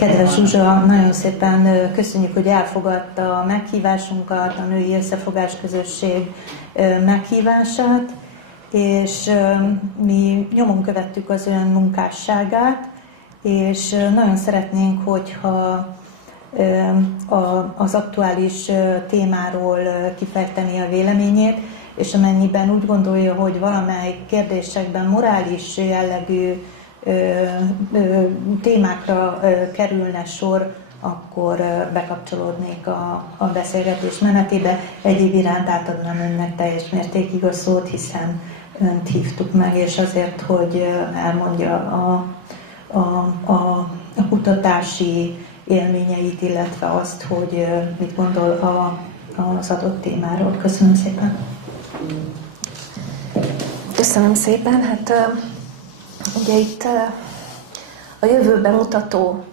Kedves Zsuzsa, nagyon szépen köszönjük, hogy elfogadta a meghívásunkat, a Női Összefogás Közösség meghívását, és mi nyomon követtük az ön munkásságát, és nagyon szeretnénk, hogyha az aktuális témáról kifejteni a véleményét, és amennyiben úgy gondolja, hogy valamelyik kérdésekben morális jellegű témákra kerülne sor, akkor bekapcsolódnék a beszélgetés menetébe. Egyéb iránt átadnám önnek teljes mértékig a szót, hiszen önt hívtuk meg, és azért, hogy elmondja a kutatási élményeit, illetve azt, hogy mit gondol az adott témáról. Köszönöm szépen. Köszönöm szépen. Hát ugye itt a jövőben mutató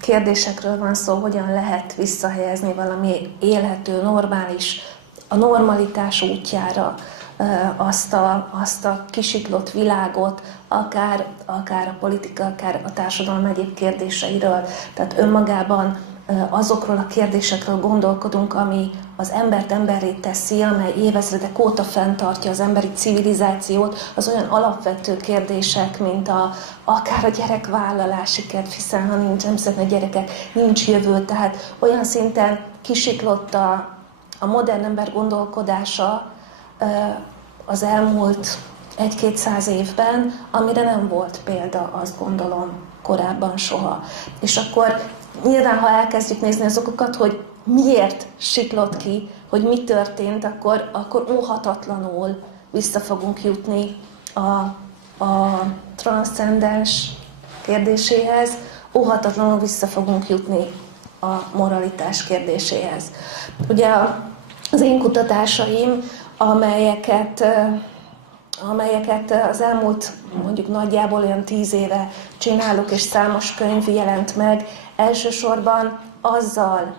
kérdésekről van szó, hogyan lehet visszahelyezni valami élhető, normális, a normalitás útjára azt a kisiklott világot, akár a politika, akár a társadalom egyéb kérdéseiről. Tehát önmagában azokról a kérdésekről gondolkodunk, ami az embert emberré teszi, amely évezredek óta fenntartja az emberi civilizációt, az olyan alapvető kérdések, mint akár a gyerekvállalási kedv, hiszen ha nem születnek gyerekek, nincs jövő. Tehát olyan szinten kisiklott a modern ember gondolkodása az elmúlt 1-200 évben, amire nem volt példa, azt gondolom, korábban soha. És akkor nyilván, ha elkezdjük nézni az okokat, hogy miért siklott ki, hogy mi történt, akkor óhatatlanul vissza fogunk jutni a transzcendens kérdéséhez, óhatatlanul vissza fogunk jutni a moralitás kérdéséhez. Ugye az én kutatásaim, amelyeket az elmúlt mondjuk nagyjából olyan 10 éve csinálok, és számos könyv jelent meg, elsősorban azzal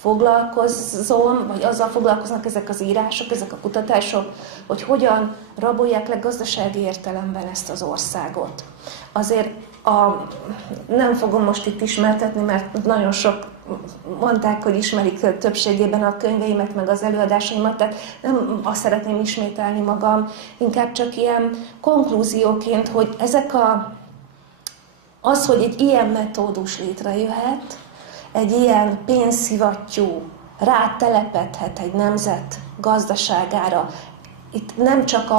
foglalkozom, vagy azzal foglalkoznak ezek az írások, ezek a kutatások, hogy hogyan rabolják le gazdasági értelemben ezt az országot. Azért nem fogom most itt ismertetni, mert nagyon sok mondták, hogy ismerik többségében a könyveimet, meg az előadásaimat, tehát nem azt szeretném ismételni magam, inkább csak ilyen konklúzióként, hogy az, hogy egy ilyen metódus létrejöhet, egy ilyen pénzszivattyú rátelepedhet egy nemzet gazdaságára. Itt nem csak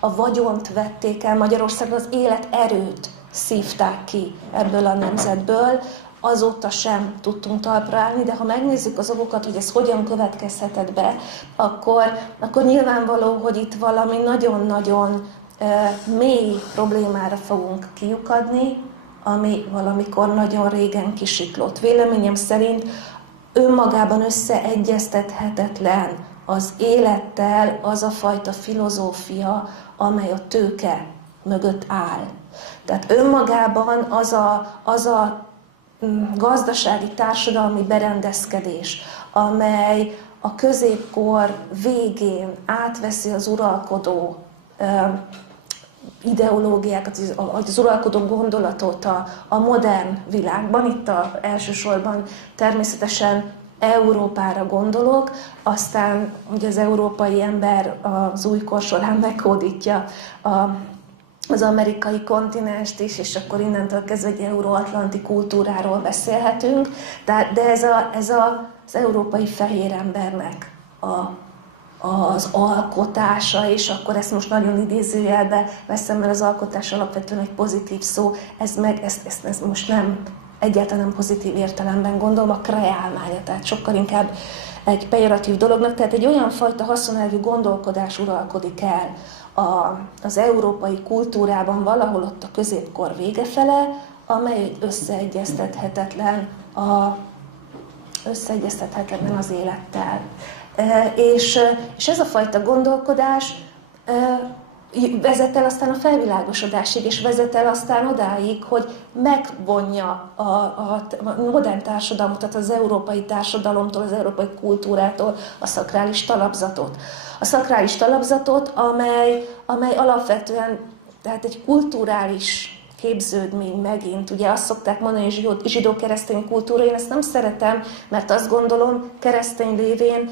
a vagyont vették el Magyarországon, az életerőt szívták ki ebből a nemzetből, azóta sem tudtunk talpra állni, de ha megnézzük az okokat, hogy ez hogyan következhetett be, akkor nyilvánvaló, hogy itt valami nagyon-nagyon mély problémára fogunk kiukadni, ami valamikor nagyon régen kisiklott. Véleményem szerint önmagában összeegyeztethetetlen az élettel az a fajta filozófia, amely a tőke mögött áll. Tehát önmagában az a gazdasági, társadalmi berendezkedés, amely a középkor végén átveszi az uralkodó ideológiákat, az uralkodó gondolatot a modern világban, itt elsősorban természetesen Európára gondolok, aztán ugye az európai ember az újkor során meghódítja az amerikai kontinenst is, és akkor innentől kezdve egy euróatlanti kultúráról beszélhetünk, de ez az európai fehér embernek az alkotása, és akkor ezt most nagyon idézőjelbe veszem, mert az alkotás alapvetően egy pozitív szó, ezt most nem egyáltalán nem pozitív értelemben gondolom, a kreálmánya, tehát sokkal inkább egy pejoratív dolognak, tehát egy olyan fajta haszonelvű gondolkodás uralkodik el az európai kultúrában valahol ott a középkor vége fele, amely összeegyeztethetetlen az élettel. És ez a fajta gondolkodás vezet el aztán a felvilágosodásig, és vezet el aztán odáig, hogy megvonja a modern társadalmat, tehát az európai társadalomtól, az európai kultúrától a szakrális talapzatot. A szakrális talapzatot, amely alapvetően tehát egy kulturális képződmény megint. Ugye azt szokták mondani, hogy zsidó-keresztény kultúra, én ezt nem szeretem, mert azt gondolom, keresztény lévén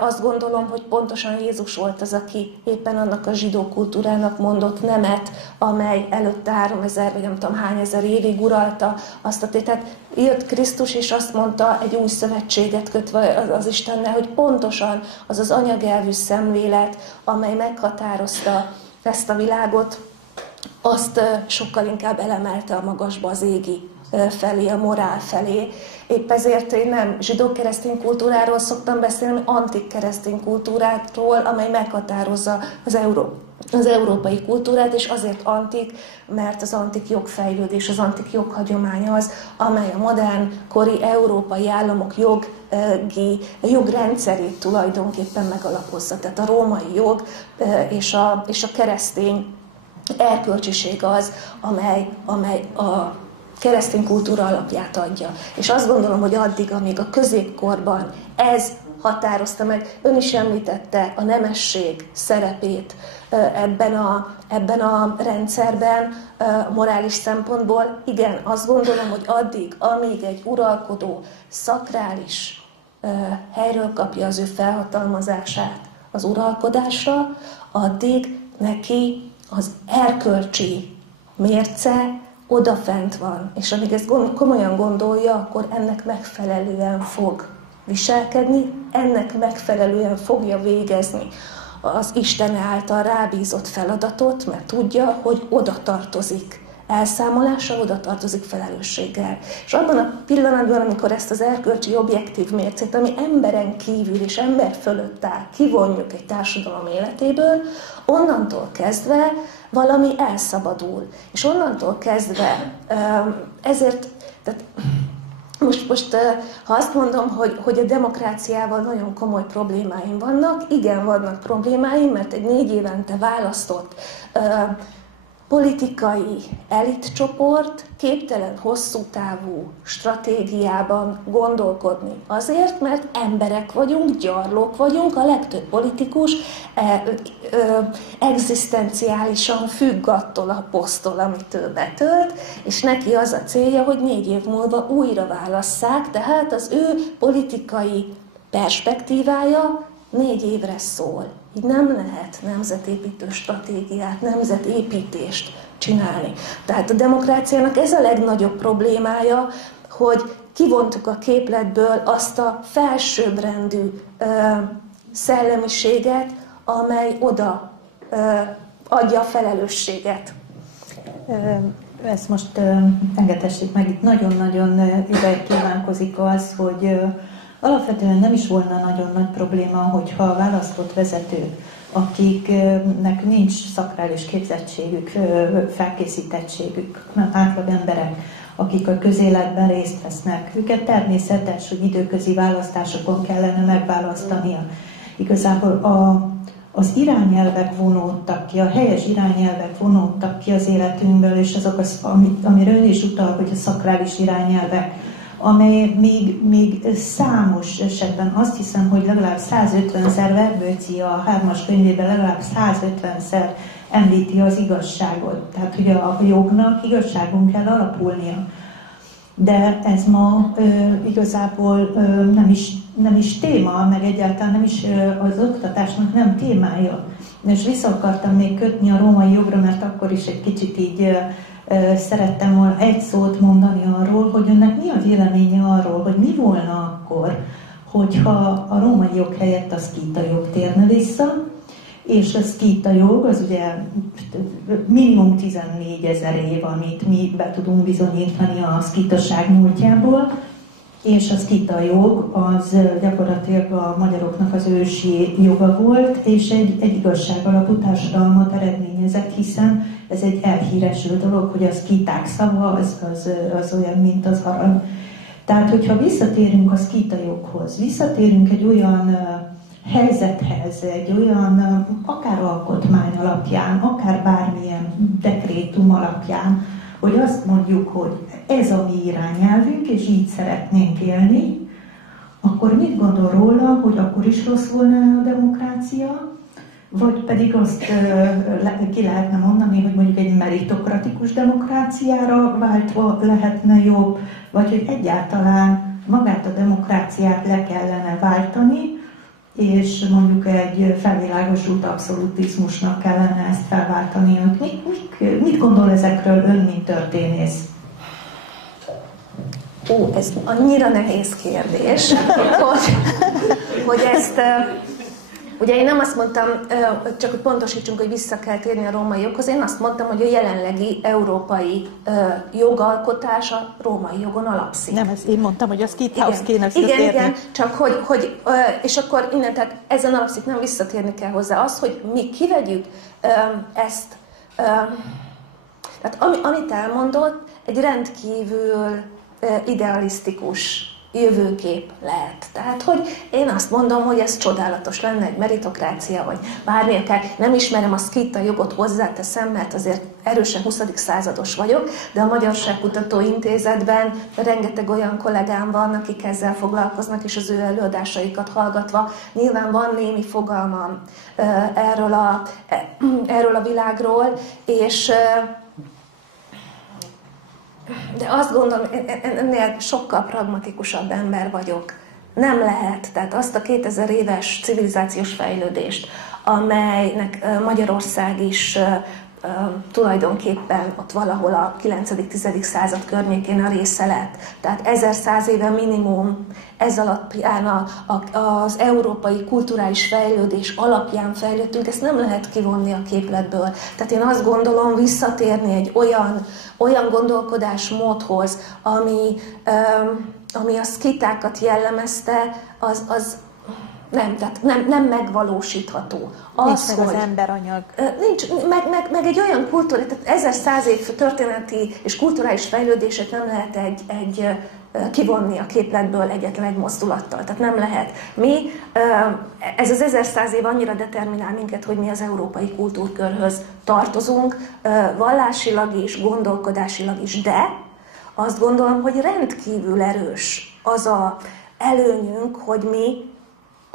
azt gondolom, hogy pontosan Jézus volt az, aki éppen annak a zsidó kultúrának mondott nemet, amely előtte 3000 vagy nem tudom hány ezer évig uralta azt a tétet. Jött Krisztus, és azt mondta, egy új szövetséget kötve az Istennel, hogy pontosan az az anyagelvű szemlélet, amely meghatározta ezt a világot, azt sokkal inkább elemelte a magasba, az égi felé, a morál felé. Épp ezért én nem zsidó-keresztény kultúráról szoktam beszélni, hanem antik keresztény kultúráról, amely meghatározza az európai kultúrát, és azért antik, mert az antik jogfejlődés, az antik joghagyomány az, amely a modern kori európai államok jogrendszerét tulajdonképpen megalapozza. Tehát a római jog és a keresztény erkölcsiség az, amely a keresztény kultúra alapját adja. És azt gondolom, hogy addig, amíg a középkorban ez határozta meg, ön is említette a nemesség szerepét ebben a rendszerben, morális szempontból. Igen, azt gondolom, hogy addig, amíg egy uralkodó szakrális helyről kapja az ő felhatalmazását az uralkodásra, addig neki az erkölcsi mérce odafent van, és amíg ezt komolyan gondolja, akkor ennek megfelelően fog viselkedni, ennek megfelelően fogja végezni az Isten által rábízott feladatot, mert tudja, hogy oda tartozik elszámolással, oda tartozik felelősséggel. És abban a pillanatban, amikor ezt az erkölcsi objektív mércét, ami emberen kívül és ember fölött áll, kivonjuk egy társadalom életéből, onnantól kezdve valami elszabadul. És onnantól kezdve ezért, tehát most ha azt mondom, hogy a demokráciával nagyon komoly problémáim vannak, igen, vannak problémáim, mert egy 4 évente választott politikai elitcsoport képtelen hosszú távú stratégiában gondolkodni. Azért, mert emberek vagyunk, gyarlók vagyunk, a legtöbb politikus egzisztenciálisan függ attól a poszttól, amit ő betölt, és neki az a célja, hogy 4 év múlva újra válasszák, tehát az ő politikai perspektívája 4 évre szól. Így nem lehet nemzetépítő stratégiát, nemzetépítést csinálni. Tehát a demokráciának ez a legnagyobb problémája, hogy kivontuk a képletből azt a felsőbbrendű szellemiséget, amely oda adja a felelősséget. Ezt most engedhessék meg, itt nagyon-nagyon ide kívánkozik az, hogy alapvetően nem is volna nagyon nagy probléma, hogyha a választott vezetők, akiknek nincs szakrális képzettségük, felkészítettségük, átlag emberek, akik a közéletben részt vesznek, őket természetes, hogy időközi választásokon kellene megválasztania. Igazából az irányelvek vonódtak ki, a helyes irányelvek vonódtak ki az életünkből, és azok, amire ön is utal, hogy a szakrális irányelvek, amely még számos esetben azt hiszem, hogy legalább 150-szer Verbőci a 3. könyvében legalább 150-szer említi az igazságot. Tehát, hogy a jognak igazságon kell alapulnia. De ez ma igazából nem is téma, meg egyáltalán nem is az oktatásnak nem témája. És vissza akartam még kötni a római jogra, mert akkor is egy kicsit így szerettem volna egy szót mondani arról, hogy önnek mi a véleménye arról, hogy mi volna akkor, hogyha a római jog helyett a szkíta jog térne vissza, és a szkíta jog az ugye minimum 14 000 év, amit mi be tudunk bizonyítani a szkítaság múltjából, és a szkíta jog az gyakorlatilag a magyaroknak az ősi joga volt, és egy igazság alapú társadalmat eredményezett, hiszen ez egy elhíresült dolog, hogy a szkíták szava az olyan, mint az arany. Tehát, hogyha visszatérünk a szkíta joghoz, visszatérünk egy olyan helyzethez, egy olyan akár alkotmány alapján, akár bármilyen dekrétum alapján, hogy azt mondjuk, hogy ez a mi irányelvünk, és így szeretnénk élni, akkor mit gondol róla, hogy akkor is rossz volna a demokrácia, vagy pedig azt ki lehetne mondani, hogy mondjuk egy meritokratikus demokráciára váltva lehetne jobb, vagy hogy egyáltalán magát a demokráciát le kellene váltani, és mondjuk egy felvilágosult abszolutizmusnak kellene ezt felváltani. Mit gondol ezekről ön, mint történész? Ez annyira nehéz kérdés, hogy ezt... Ugye én nem azt mondtam, csak hogy pontosítsunk, hogy vissza kell térni a római joghoz, én azt mondtam, hogy a jelenlegi európai jogalkotás a római jogon alapszik. Nem, ezt én mondtam, hogy azt kéne visszatérni. Igen, csak hogy és akkor innen, tehát ezen alapszik, nem visszatérni kell hozzá. Az, hogy mi kivegyük ezt, tehát amit elmondott, egy rendkívül idealisztikus jövőkép lehet. Tehát, hogy én azt mondom, hogy ez csodálatos lenne, egy meritokrácia, vagy bármi, akár nem ismerem a szkíta jogot, hozzáteszem, mert azért erősen 20. százados vagyok, de a Magyarságkutató Intézetben rengeteg olyan kollégám van, akik ezzel foglalkoznak, és az ő előadásaikat hallgatva nyilván van némi fogalmam erről a világról, és de azt gondolom, ennél sokkal pragmatikusabb ember vagyok. Nem lehet, tehát azt a 2000 éves civilizációs fejlődést, amelynek Magyarország is tulajdonképpen ott valahol a 9.-10. század környékén a része lett. Tehát 1100 éve minimum ez alapján az európai kulturális fejlődés alapján fejlődtünk, ezt nem lehet kivonni a képletből. Tehát én azt gondolom, visszatérni egy olyan gondolkodásmódhoz, ami a szkitákat jellemezte, az nem megvalósítható. Nincs meg az emberanyag. Nincs, meg egy olyan kultúra, tehát 1100 év történeti és kulturális fejlődését nem lehet kivonni a képletből egyetlen egy mozdulattal. Tehát nem lehet. Ez az 1100 év annyira determinál minket, hogy mi az európai kultúrkörhöz tartozunk, vallásilag is, gondolkodásilag is, de azt gondolom, hogy rendkívül erős az a előnyünk, hogy mi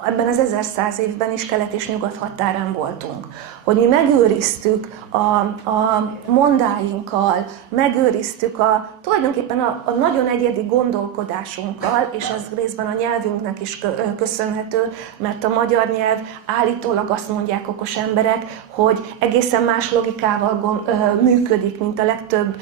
ebben az 1100 évben is kelet és nyugat határán voltunk. Hogy mi megőriztük a mondáinkkal, megőriztük tulajdonképpen a nagyon egyedi gondolkodásunkkal, és az részben a nyelvünknek is köszönhető, mert a magyar nyelv állítólag azt mondják okos emberek, hogy egészen más logikával működik, mint a legtöbb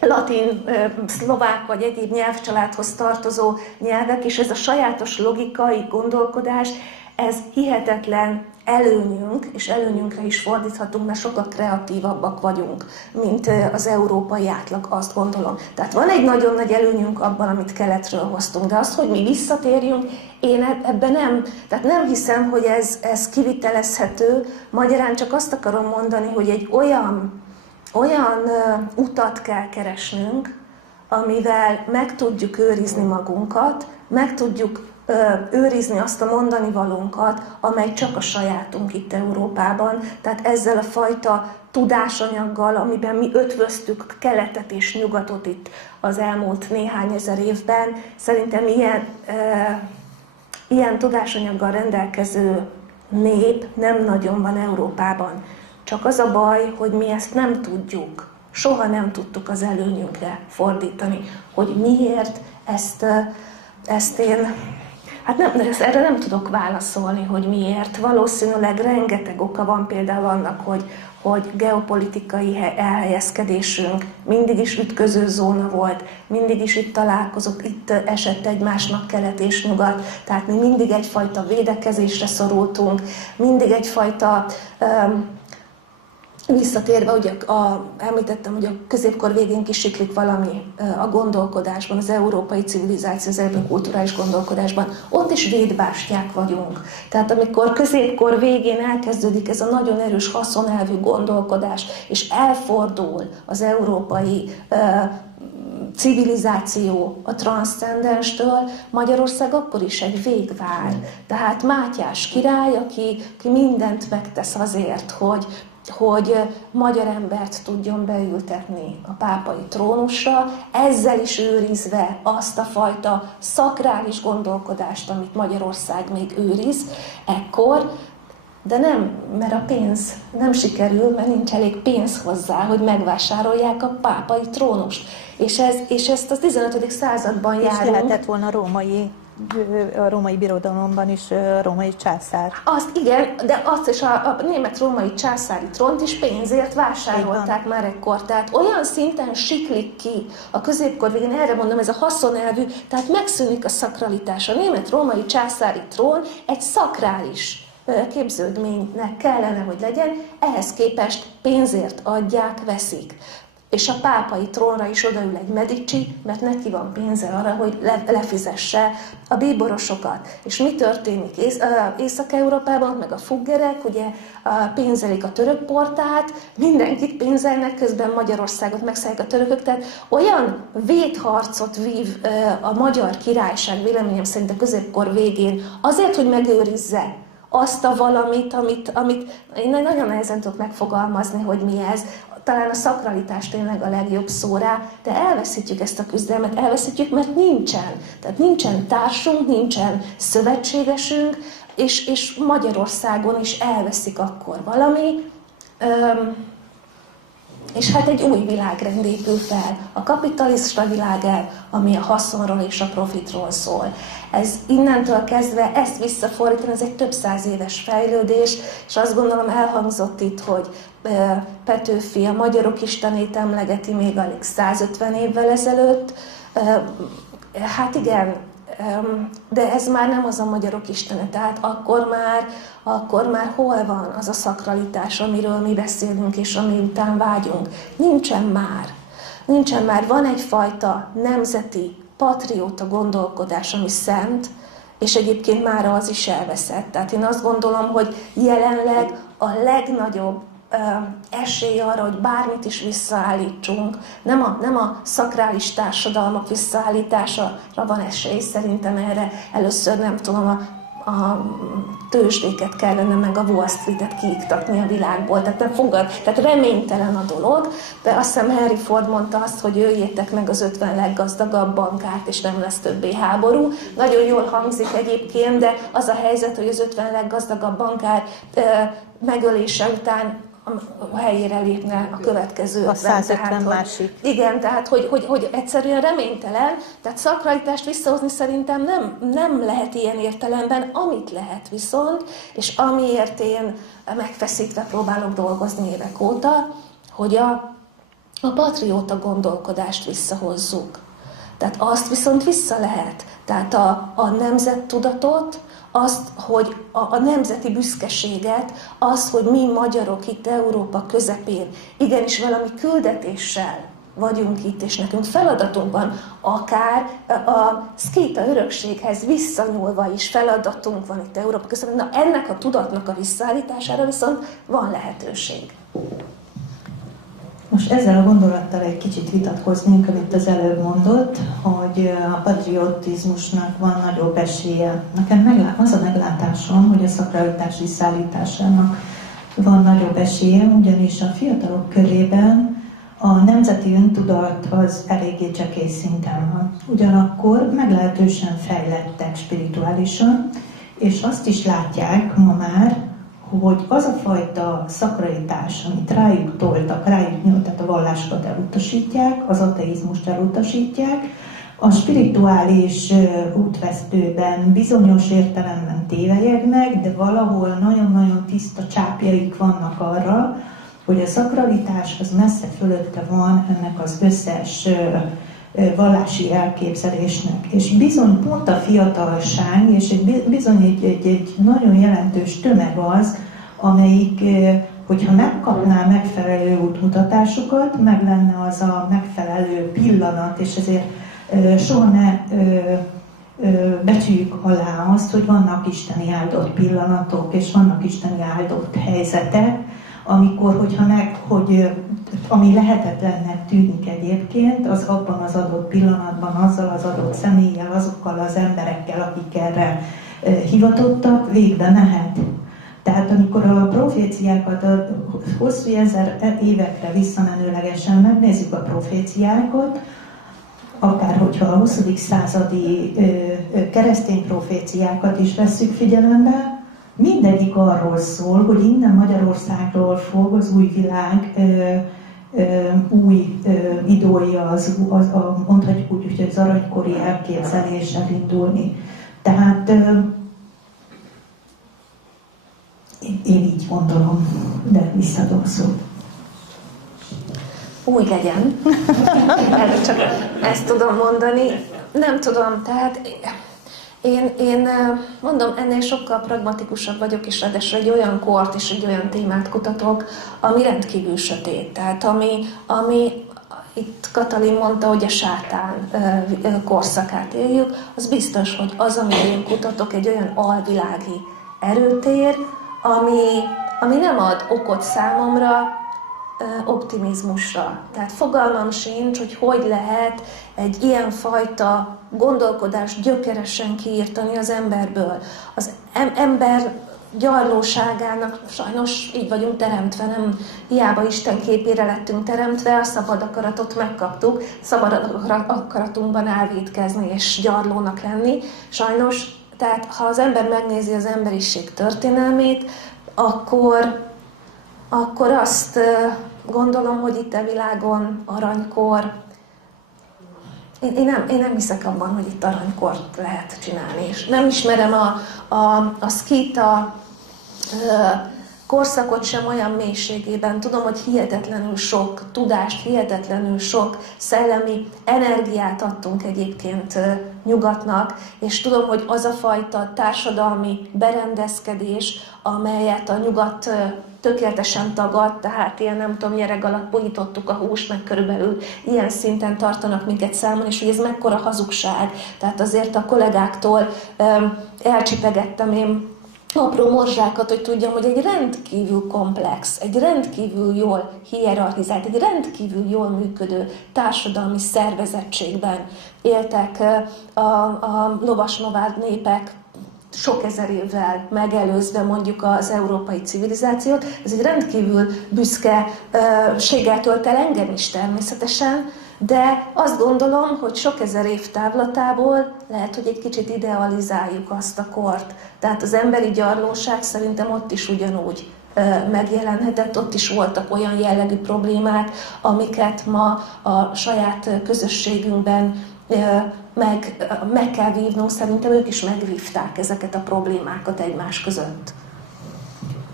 latin, szlovák vagy egyéb nyelvcsaládhoz tartozó nyelvek, és ez a sajátos logikai gondolkodás, ez hihetetlen előnyünk, és előnyünkre is fordíthatunk, mert sokkal kreatívabbak vagyunk, mint az európai átlag, azt gondolom. Tehát van egy nagyon nagy előnyünk abban, amit keletről hoztunk, de az, hogy mi visszatérjünk, én ebben tehát nem hiszem, hogy ez kivitelezhető. Magyarán csak azt akarom mondani, hogy egy olyan utat kell keresnünk, amivel meg tudjuk őrizni magunkat, meg tudjuk őrizni azt a mondani valónkat, amely csak a sajátunk itt Európában. Tehát ezzel a fajta tudásanyaggal, amiben mi ötvöztük keletet és nyugatot itt az elmúlt néhány ezer évben, szerintem ilyen tudásanyaggal rendelkező nép nem nagyon van Európában. Csak az a baj, hogy mi ezt nem tudjuk, soha nem tudtuk az előnyünkre fordítani. Hogy miért, ezt én, erre nem tudok válaszolni, hogy miért. Valószínűleg rengeteg oka van például annak, hogy geopolitikai elhelyezkedésünk mindig is ütköző zóna volt, mindig is itt találkozott, itt esett egymásnak kelet és nyugat, tehát mi mindig egyfajta védekezésre szorultunk, mindig egyfajta... Visszatérve, ugye említettem, hogy a középkor végén kisiklik valami a gondolkodásban, az európai civilizáció, az európai kulturális gondolkodásban, ott is védbástyák vagyunk. Tehát amikor középkor végén elkezdődik ez a nagyon erős haszonelvű gondolkodás, és elfordul az európai civilizáció a transzcendenstől, Magyarország akkor is egy végvár. Tehát Mátyás király, aki mindent megtesz azért, hogy magyar embert tudjon beültetni a pápai trónusra, ezzel is őrizve azt a fajta szakrális gondolkodást, amit Magyarország még őriz ekkor, de nem, mert a pénz nem sikerül, mert nincs elég pénz hozzá, hogy megvásárolják a pápai trónust. És ezt a 15. században járunk. És lehetett volna a római birodalomban is római császár. Azt igen, de azt is a német római császári trónt is pénzért vásárolták már ekkor. Tehát olyan szinten siklik ki a középkor végén, erre mondom, ez a haszonelvű, tehát megszűnik a szakralitás. A német római császári trón egy szakrális képződménynek kellene, hogy legyen, ehhez képest pénzért adják, veszik. És a pápai trónra is odaül egy Medici, mert neki van pénze arra, hogy lefizesse a bíborosokat. És mi történik Észak-Európában, meg a fuggerek, ugye pénzelik a török portát, mindenkit pénzelnek, közben Magyarországot megszállják a törökök, tehát olyan védharcot vív a magyar királyság véleményem szerint a középkor végén azért, hogy megőrizze azt a valamit, amit én nagyon nehezen tudok megfogalmazni, hogy mi ez. Talán a szakralitás tényleg a legjobb szó rá, de elveszítjük ezt a küzdelmet, elveszítjük, mert nincsen. Tehát nincsen társunk, nincsen szövetségesünk, és Magyarországon is elveszik akkor valami. És hát egy új világrend épül fel, a kapitalista világrend, ami a haszonról és a profitról szól. Ez innentől kezdve ezt visszafordítani, ez egy több száz éves fejlődés, és azt gondolom elhangzott itt, hogy Petőfi a magyarok istenét emlegeti még alig 150 évvel ezelőtt. Hát igen, de ez már nem az a magyarok istene, tehát akkor már hol van az a szakralitás, amiről mi beszélünk és ami után vágyunk? Nincsen már. Van egyfajta nemzeti, patrióta gondolkodás, ami szent, és egyébként már az is elveszett. Tehát én azt gondolom, hogy jelenleg a legnagyobb esély arra, hogy bármit is visszaállítsunk. Nem a szakrális társadalmak visszaállítására van esély, szerintem erre először nem tudom, a tőzsdéket kellene meg a Wall Street-et kiiktatni a világból, tehát nem fogad, tehát reménytelen a dolog, de azt hiszem Henry Ford mondta azt, hogy öljétek meg az 50 leggazdagabb bankárt, és nem lesz többé háború. Nagyon jól hangzik egyébként, de az a helyzet, hogy az 50 leggazdagabb bankár megölése után a helyére lépne a következő 50. A 150 másik. Igen, tehát hogy egyszerűen reménytelen, tehát szakralitást visszahozni szerintem nem lehet ilyen értelemben, amit lehet viszont, és amiért én megfeszítve próbálok dolgozni évek óta, hogy a patrióta gondolkodást visszahozzuk. Tehát azt viszont vissza lehet. Tehát a nemzettudatot, azt, hogy a nemzeti büszkeséget, az, hogy mi magyarok itt Európa közepén igenis valami küldetéssel vagyunk itt, és nekünk feladatunk van, akár a szkíta örökséghez visszanyúlva is feladatunk van itt Európa közepén. Na, ennek a tudatnak a visszaállítására viszont van lehetőség. Most ezzel a gondolattal egy kicsit vitatkoznénk, amit az előbb mondott, hogy a patriotizmusnak van nagyobb esélye. Nekem az a meglátásom, hogy a szakralitás visszaállításának van nagyobb esélye, ugyanis a fiatalok körében a nemzeti öntudat az eléggé csekély szinten van. Ugyanakkor meglehetősen fejlettek spirituálisan, és azt is látják ma már, hogy az a fajta szakralitás, amit rájuk toltak, tehát a vallásokat elutasítják, az ateizmust elutasítják, a spirituális útvesztőben bizonyos értelemben tévelyegnek, de valahol nagyon-nagyon tiszta csápjaik vannak arra, hogy a szakralitás az messze fölötte van ennek az összes vallási elképzelésnek. És bizony pont a fiatalság, és bizony egy nagyon jelentős tömeg az, amelyik, hogyha megkapná megfelelő útmutatásokat, meg lenne az a megfelelő pillanat, és ezért soha ne becsüljük alá azt, hogy vannak isteni áldott pillanatok, és vannak isteni áldott helyzetek, amikor, ami lehetetlennek tűnik egyébként, az abban az adott pillanatban, azzal az adott személlyel, azokkal az emberekkel, akik erre hivatottak, végbe mehet. Tehát amikor a proféciákat, a hosszú ezer évekre visszamenőlegesen megnézzük a proféciákat, akár hogyha a 20. századi keresztény proféciákat is vesszük figyelembe, mindegyik arról szól, hogy innen Magyarországról fog az új világ új idója, mondhatjuk úgy, hogy az aranykori elképzelés elindulni. Tehát én így gondolom, de visszadom szót. Úgy legyen. Erre csak ezt tudom mondani. Nem tudom, tehát én mondom, ennél sokkal pragmatikusabb vagyok, és ráadásul egy olyan kort és egy olyan témát kutatok, ami rendkívül sötét. Tehát ami itt Katalin mondta, hogy a sátán korszakát éljük, az biztos, hogy az, amit én kutatok, egy olyan alvilági erőtér, ami nem ad okot számomra optimizmusra. Tehát fogalmam sincs, hogy lehet egy ilyenfajta gondolkodást gyökeresen kiírtani az emberből. Az ember gyarlóságának sajnos így vagyunk teremtve, nem hiába Isten képére lettünk teremtve, a szabad akaratot megkaptuk, szabad akaratunkban elvétkezni és gyarlónak lenni. Sajnos, tehát ha az ember megnézi az emberiség történelmét, akkor azt gondolom, hogy itt a világon aranykor, én nem hiszek abban, hogy itt aranykort lehet csinálni, és nem ismerem a szkíta korszakot sem olyan mélységében. Tudom, hogy hihetetlenül sok tudást, hihetetlenül sok szellemi energiát adtunk egyébként nyugatnak, és tudom, hogy az a fajta társadalmi berendezkedés, amelyet a nyugat tökéletesen tagad, tehát ilyen nem tudom, nyereg alatt bolyítottuk a húst, meg körülbelül ilyen szinten tartanak minket számon, és hogy ez mekkora hazugság. Tehát azért a kollégáktól elcsipegettem én apró morzsákat, hogy tudjam, hogy egy rendkívül komplex, egy rendkívül jól hierarchizált, egy rendkívül jól működő társadalmi szervezettségben éltek a lovas-nomád népek sok ezer évvel megelőzve mondjuk az európai civilizációt. Ez egy rendkívül büszkeséggel tölt el engem is természetesen, de azt gondolom, hogy sok ezer év távlatából lehet, hogy egy kicsit idealizáljuk azt a kort. Tehát az emberi gyarlóság szerintem ott is ugyanúgy megjelenhetett, ott is voltak olyan jellegű problémák, amiket ma a saját közösségünkben meg kell vívnunk. Szerintem ők is megvívták ezeket a problémákat egymás között.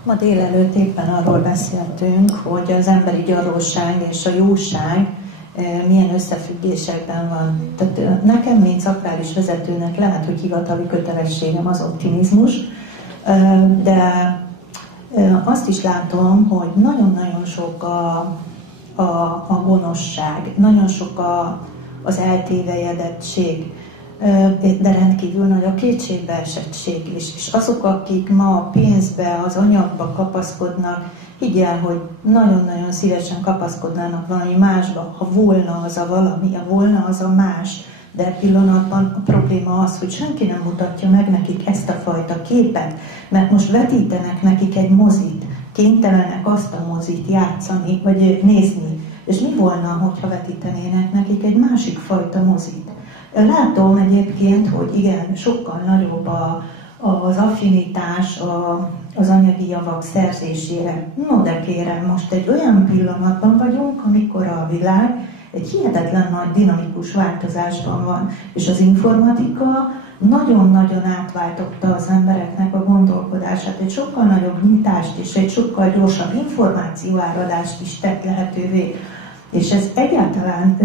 Ma délelőtt éppen arról beszéltünk, hogy az emberi gyarlóság és a jóság milyen összefüggésekben van. Tehát nekem, mint szakrális vezetőnek lehet, hogy hivatali kötelességem az optimizmus, de azt is látom, hogy nagyon-nagyon sok a gonoszság, nagyon sok az eltévejedettség, de rendkívül nagy a kétségbeesettség is. És azok, akik ma a pénzbe, az anyagba kapaszkodnak, higgyel, hogy nagyon-nagyon szívesen kapaszkodnának valami másba, ha volna az a valami, ha volna az a más. De pillanatban a probléma az, hogy senki nem mutatja meg nekik ezt a fajta képet, mert most vetítenek nekik egy mozit, kénytelenek azt a mozit játszani, vagy nézni. És mi volna, hogyha vetítenének nekik egy másik fajta mozit? Látom egyébként, hogy igen, sokkal nagyobb az affinitás az anyagi javak szerzésére. No de kérem, most egy olyan pillanatban vagyunk, amikor a világ egy hihetetlen nagy dinamikus változásban van, és az informatika nagyon-nagyon átváltotta az embereknek a gondolkodását, egy sokkal nagyobb nyitást és egy sokkal gyorsabb információáradást is tett lehetővé. És ez egyáltalán,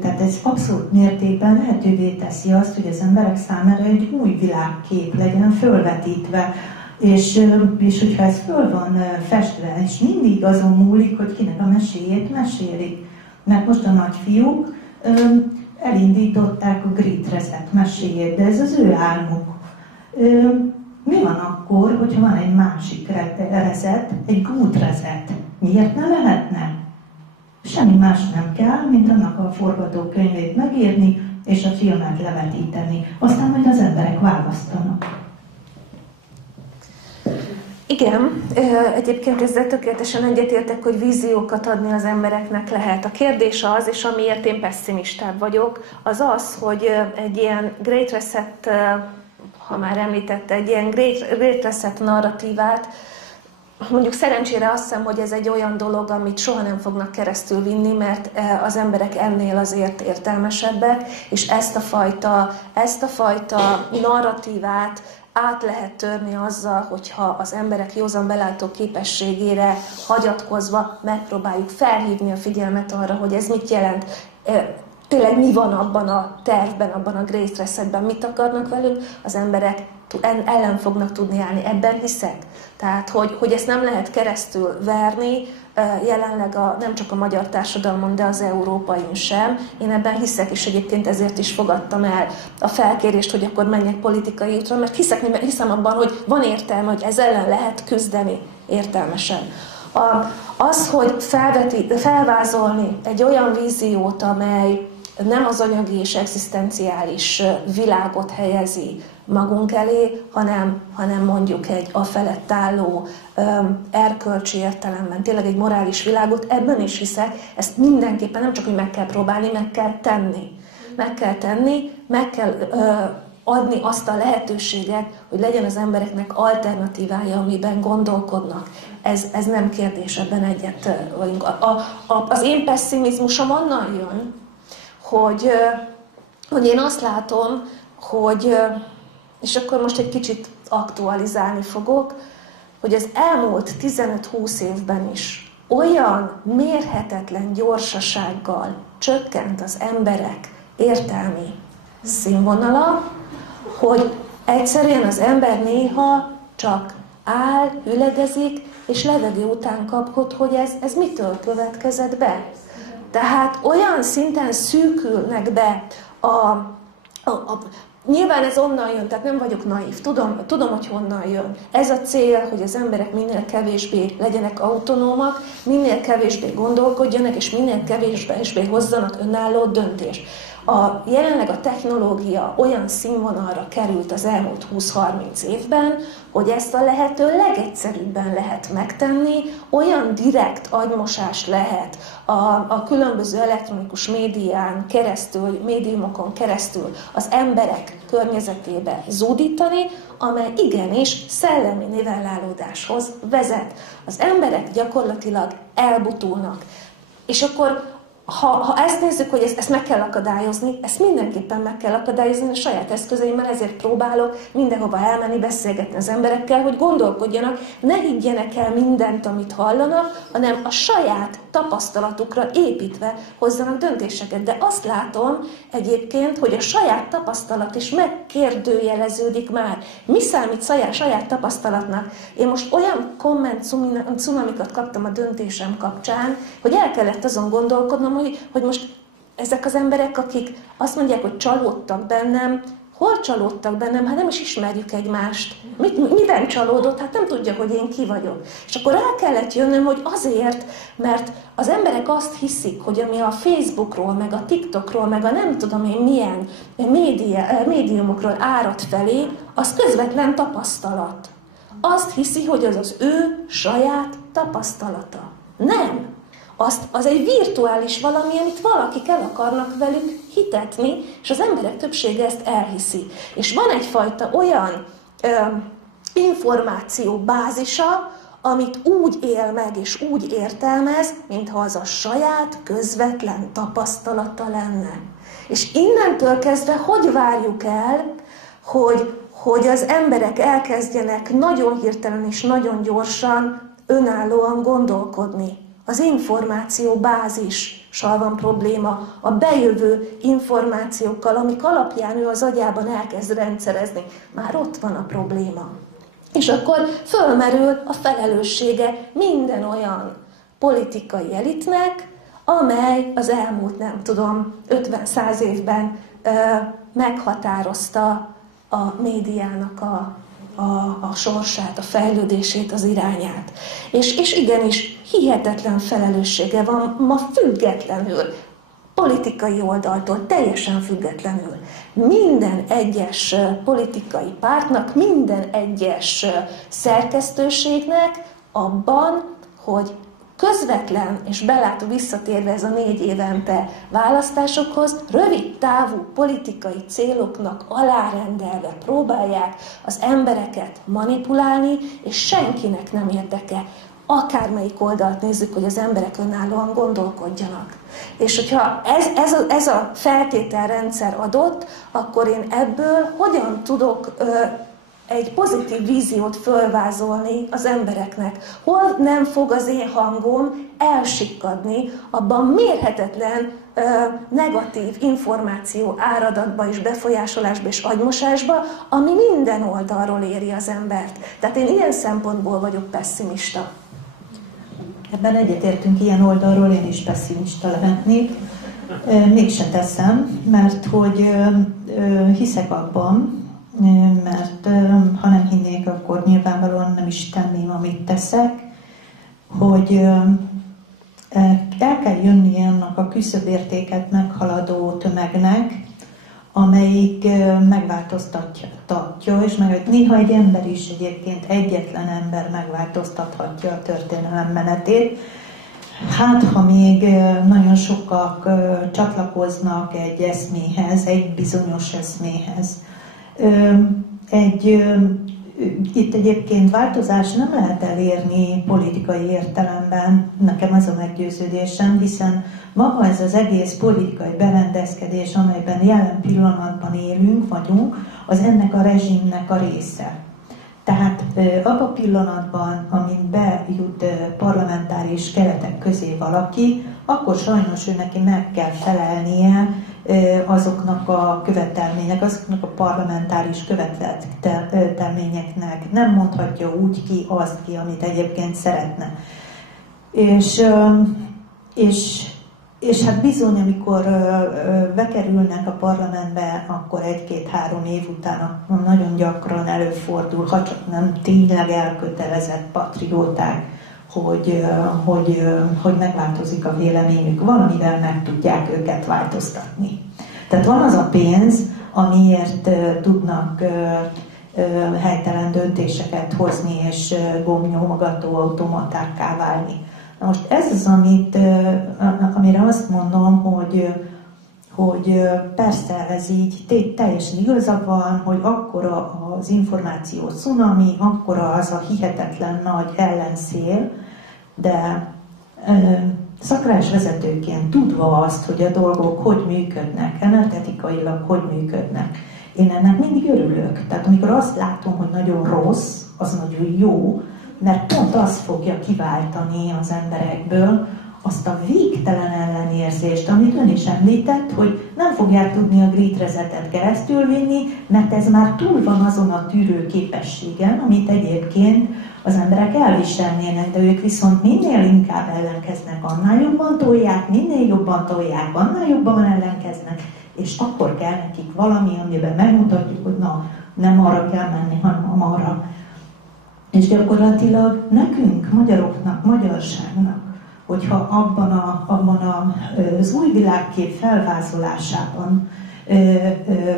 tehát ez abszolút mértékben lehetővé teszi azt, hogy az emberek számára egy új világkép legyen fölvetítve. És hogyha ez föl van festve, és mindig azon múlik, hogy kinek a meséjét mesélik. Mert most a nagyfiúk elindították a Great Reset meséjét, de ez az ő álmuk. Mi van akkor, hogyha van egy másik reset, egy good reset? Miért ne lehetne? Semmi más nem kell, mint annak a forgatókönyvét megírni, és a filmet levetíteni. Aztán majd az emberek választanak. Igen, egyébként ezzel tökéletesen egyetértek, hogy víziókat adni az embereknek lehet. A kérdés az, és amiért én pessimistább vagyok, az az, hogy egy ilyen Great Reset ha már említette, egy ilyen Great Reset narratívát. Mondjuk szerencsére azt hiszem, hogy ez egy olyan dolog, amit soha nem fognak keresztül vinni, mert az emberek ennél azért értelmesebbek, és ezt a fajta narratívát át lehet törni azzal, hogyha az emberek józan belátó képességére hagyatkozva megpróbáljuk felhívni a figyelmet arra, hogy ez mit jelent. Tényleg mi van abban a tervben, abban a Great Resetben, mit akarnak velünk, az emberek ellen fognak tudni állni. Ebben hiszek. Tehát, hogy ezt nem lehet keresztül verni, jelenleg nem csak a magyar társadalmon, de az európain sem. Én ebben hiszek, és egyébként ezért is fogadtam el a felkérést, hogy akkor menjek politikai útra, mert hiszem abban, hogy van értelme, hogy ez ellen lehet küzdeni értelmesen. Az, hogy felvázolni egy olyan víziót, amely nem az anyagi és egzisztenciális világot helyezi magunk elé, hanem mondjuk egy afelett álló erkölcsi értelemben, tényleg egy morális világot, ebben is hiszek, ezt mindenképpen nem csak, hogy meg kell próbálni, meg kell tenni. Meg kell adni azt a lehetőséget, hogy legyen az embereknek alternatívája, amiben gondolkodnak. Ez nem kérdés, ebben egyet vagyunk. Az én pessimizmusom onnan jön, hogy én azt látom, hogy, és akkor most egy kicsit aktualizálni fogok, hogy az elmúlt 15-20 évben is olyan mérhetetlen gyorsasággal csökkent az emberek értelmi színvonala, hogy egyszerűen az ember néha csak áll, hüledezik, és levegő után kapott, hogy ez mitől következett be. Tehát olyan szinten szűkülnek be nyilván ez onnan jön, tehát nem vagyok naív, tudom, hogy honnan jön. Ez a cél, hogy az emberek minél kevésbé legyenek autonómak, minél kevésbé gondolkodjanak, és minél kevésbé hozzanak önálló döntést. Jelenleg a technológia olyan színvonalra került az elmúlt 20-30 évben, hogy ezt a lehető legegyszerűbben lehet megtenni, olyan direkt agymosást lehet a különböző elektronikus médiumokon keresztül az emberek környezetébe zúdítani, amely igenis szellemi nivellálódáshoz vezet. Az emberek gyakorlatilag elbutulnak. És akkor ha ezt nézzük, hogy ezt meg kell akadályozni, ezt mindenképpen meg kell akadályozni a saját eszközeimmel, ezért próbálok mindenhova elmenni, beszélgetni az emberekkel, hogy gondolkodjanak, ne higgyenek el mindent, amit hallanak, hanem a saját tapasztalatukra építve hozzanak döntéseket. De azt látom egyébként, hogy a saját tapasztalat is megkérdőjeleződik már. Mi számít saját tapasztalatnak? Én most olyan komment cunamikat kaptam a döntésem kapcsán, hogy el kellett azon gondolkodnom, hogy most ezek az emberek, akik azt mondják, hogy csalódtak bennem, hol csalódtak bennem? Hát nem is ismerjük egymást. Miben csalódott? Hát nem tudja, hogy én ki vagyok. És akkor el kellett jönnöm, hogy azért, mert az emberek azt hiszik, hogy ami a Facebookról, meg a TikTokról, meg a nem tudom én milyen médiumokról árad felé, az közvetlen tapasztalat. Azt hiszi, hogy az az ő saját tapasztalata. Nem. Az egy virtuális valami, amit valakik el akarnak velük hitetni, és az emberek többsége ezt elhiszi. És van egyfajta olyan információ bázisa, amit úgy él meg és úgy értelmez, mintha az a saját közvetlen tapasztalata lenne. És innentől kezdve hogy várjuk el, hogy az emberek elkezdjenek nagyon hirtelen és nagyon gyorsan önállóan gondolkodni. Az információ bázissal van probléma, a bejövő információkkal, amik alapján ő az agyában elkezd rendszerezni. Már ott van a probléma. És akkor fölmerül a felelőssége minden olyan politikai elitnek, amely az elmúlt, nem tudom, 50-100 évben meghatározta a médiának a sorsát, a fejlődését, az irányát. És igenis, hihetetlen felelőssége van ma függetlenül, politikai oldaltól, teljesen függetlenül. Minden egyes politikai pártnak, minden egyes szerkesztőségnek abban, hogy közvetlen és belátó visszatérve ez a 4 évente választásokhoz, rövid távú politikai céloknak alárendelve próbálják az embereket manipulálni, és senkinek nem érdeke, akármelyik oldalt nézzük, hogy az emberek önállóan gondolkodjanak. És hogyha ez a feltételrendszer adott, akkor én ebből hogyan tudok egy pozitív víziót fölvázolni az embereknek? Hol nem fog az én hangom elsikkadni abban mérhetetlen negatív információ áradatba és befolyásolásba és agymosásba, ami minden oldalról éri az embert. Tehát én ilyen szempontból vagyok pesszimista. Ebben egyetértünk, ilyen oldalról én is pesszimista lehetnék. Mégse teszem, mert hogy hiszek abban, mert ha nem hinnék, akkor nyilvánvalóan nem is tenném, amit teszek, hogy el kell jönni annak a küszöbértéket meghaladó tömegnek, amelyik megváltoztatja, és néha egy ember is egyébként, egyetlen ember megváltoztathatja a történelem menetét. Hát, ha még nagyon sokak csatlakoznak egy eszméhez, egy bizonyos eszméhez. Itt egyébként változás nem lehet elérni politikai értelemben, nekem ez a meggyőződésem, hiszen maga ez az egész politikai berendezkedés, amelyben jelen pillanatban élünk, vagyunk, az ennek a rezsimnek a része. Tehát abban a pillanatban, amint bejut parlamentáris keretek közé valaki, akkor sajnos ő neki meg kell felelnie azoknak a követelmények, azoknak a parlamentáris követelményeknek. Nem mondhatja úgy ki, azt ki, amit egyébként szeretne. És hát bizony, amikor bekerülnek a parlamentbe, akkor 1-2-3 év után nagyon gyakran előfordul, ha csak nem tényleg elkötelezett patrióták, hogy megváltozik a véleményük, valamivel meg tudják őket változtatni. Tehát van az a pénz, amiért tudnak helytelen döntéseket hozni, és gombnyomogató automatákká válni. Na most ez az, amire azt mondom, hogy persze ez így teljesen igaza van, hogy akkora az információ cunami, akkora az a hihetetlen nagy ellenszél, de szakrásvezetőként tudva azt, hogy a dolgok hogy működnek, energetikailag hogy működnek, én ennek mindig örülök. Tehát amikor azt látom, hogy nagyon rossz, az nagyon jó, mert pont az fogja kiváltani az emberekből azt a végtelen ellenérzést, amit ön is említett, hogy nem fogják tudni a grétrezetet keresztülvinni, mert ez már túl van azon a tűrő képességen, amit egyébként az emberek elviselnének, de ők viszont minél inkább ellenkeznek, annál jobban tolják, minél jobban tolják, annál jobban ellenkeznek, és akkor kell nekik valami, amiben megmutatjuk, hogy na, nem arra kell menni, hanem arra. És gyakorlatilag nekünk, magyaroknak, magyarságnak, hogyha abban az új világkép felvázolásában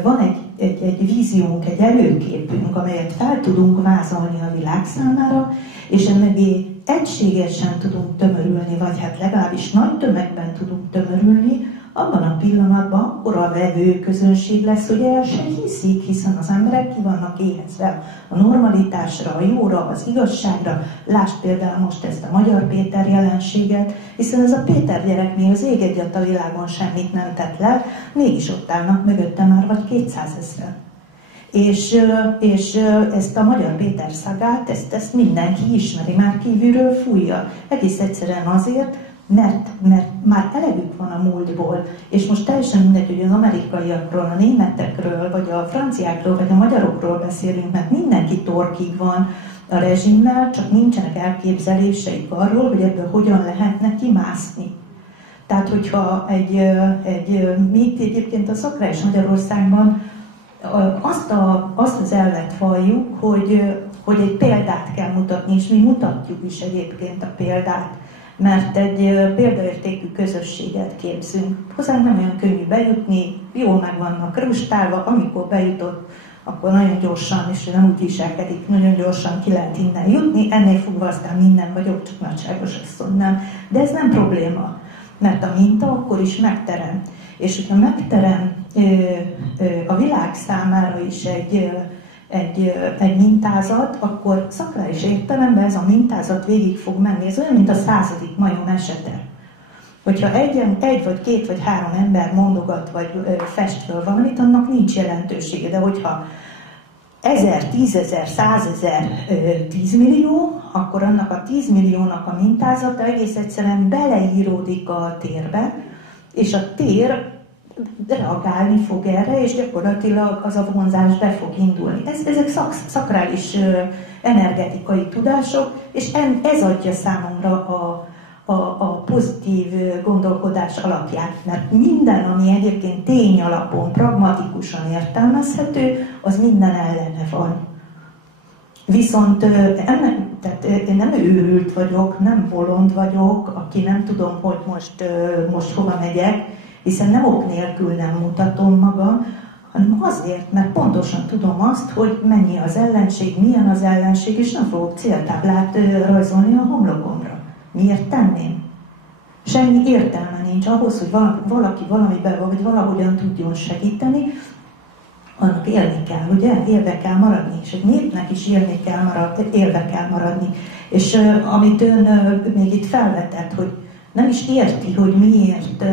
van egy víziónk, egy előképünk, amelyet fel tudunk vázolni a világ számára, és emögé egységesen tudunk tömörülni, vagy hát legalábbis nagy tömegben tudunk tömörülni, abban a pillanatban akkora vevő közönség lesz, hogy el se hiszik, hiszen az emberek ki vannak éhezve a normalitásra, a jóra, az igazságra. Lásd például most ezt a Magyar Péter jelenséget, hiszen ez a Péter gyerek még az ég egyat a világon semmit nem tett le, mégis ott állnak mögötte már vagy 200 000. És ezt a Magyar Péter szagát, ezt mindenki ismeri, már kívülről fújja. Egész egyszerűen azért, mert már elegük van a múltból, és most teljesen mindegy, hogy az amerikaiakról, a németekről, vagy a franciákról, vagy a magyarokról beszélünk, mert mindenki torkig van a rezsimmel, csak nincsenek elképzeléseik arról, hogy ebből hogyan lehetne kimászni. Tehát, hogyha mi itt egyébként a Szakrás Magyarországban azt az elvet valljuk, hogy egy példát kell mutatni, és mi mutatjuk is egyébként a példát, mert egy példaértékű közösséget képzünk. Hozzánk nem olyan könnyű bejutni, jól meg vannak rustálva, amikor bejutott, akkor nagyon gyorsan, és nem úgy viselkedik, nagyon gyorsan ki lehet innen jutni, ennél fogva aztán minden vagyok, csak nagyságos asszony nem. De ez nem probléma, mert a minta akkor is megterem. És hogyha megterem a világ számára is egy mintázat, akkor szakrális értelemben ez a mintázat végig fog menni. Ez olyan, mint a 100. majom esete. Hogyha egy vagy két vagy három ember mondogat vagy fest föl valamit, annak nincs jelentősége. De hogyha 1000, 10.000, 100.000, 10 millió, akkor annak a 10 milliónak a mintázata egész egyszerűen beleíródik a térbe, és a tér reagálni fog erre, és gyakorlatilag az a vonzás be fog indulni. Ezek szakrális energetikai tudások, és ez adja számomra a pozitív gondolkodás alapját, mert minden, ami egyébként tény alapon, pragmatikusan értelmezhető, az minden ellene van. Viszont tehát én nem őrült vagyok, nem bolond vagyok, aki nem tudom, hogy most hova megyek, hiszen nem ok nélkül nem mutatom magam, hanem azért, mert pontosan tudom azt, hogy mennyi az ellenség, milyen az ellenség, és nem fogok céltáblát rajzolni a homlokomra. Miért tenném? Semmi értelme nincs ahhoz, hogy valaki valamiben vagy valahogyan tudjon segíteni, annak élni kell, ugye? Élve kell maradni, és egy népnek is élni kell élve kell maradni. És amit ön még itt felvetett, hogy nem is érti, hogy miért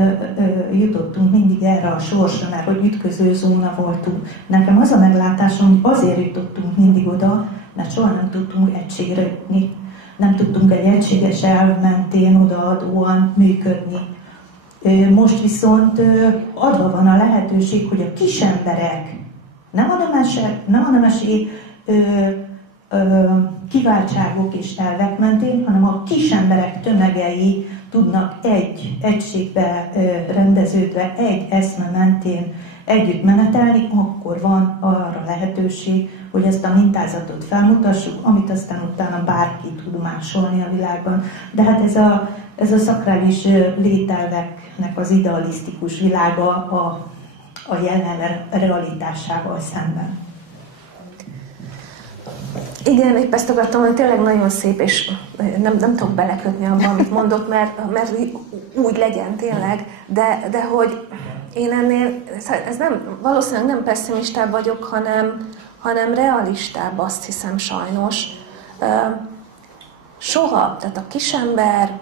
jutottunk mindig erre a sorsra, mert hogy ütköző zóna voltunk. Nekem az a meglátásom, hogy azért jutottunk mindig oda, mert soha nem tudtunk egységre jutni. Nem tudtunk egy egységes elv mentén odaadóan működni. Most viszont adva van a lehetőség, hogy a kis emberek, nem a nemesi kiváltságok és elvek mentén, hanem a kis emberek tömegei tudnak egy egységbe rendeződve, egy eszme mentén együtt menetelni, akkor van arra lehetőség, hogy ezt a mintázatot felmutassuk, amit aztán utána bárki tud másolni a világban. De hát ez a szakrális lételveknek az idealisztikus világa a jelen realitásával szemben. Igen, épp ezt akartam, hogy tényleg nagyon szép, és nem tudok belekötni abban, amit mondok, mert úgy legyen tényleg, de hogy én ennél, ez nem, valószínűleg nem pessimistább vagyok, hanem realistább, azt hiszem sajnos. Soha, tehát a kisember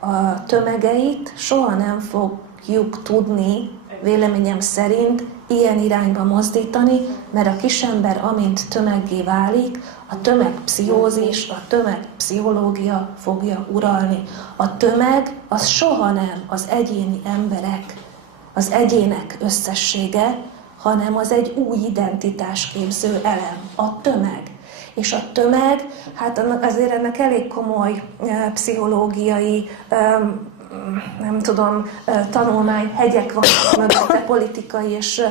a tömegeit soha nem fogjuk tudni, véleményem szerint, ilyen irányba mozdítani, mert a kisember, amint tömeggé válik, a tömegpszichózis, a tömegpszichológia fogja uralni. A tömeg az soha nem az egyéni emberek, az egyének összessége, hanem az egy új identitásképző elem, a tömeg. És a tömeg, hát azért ennek elég komoly pszichológiai, nem tudom, tanulmányhegyek vannak mögötte, politikai és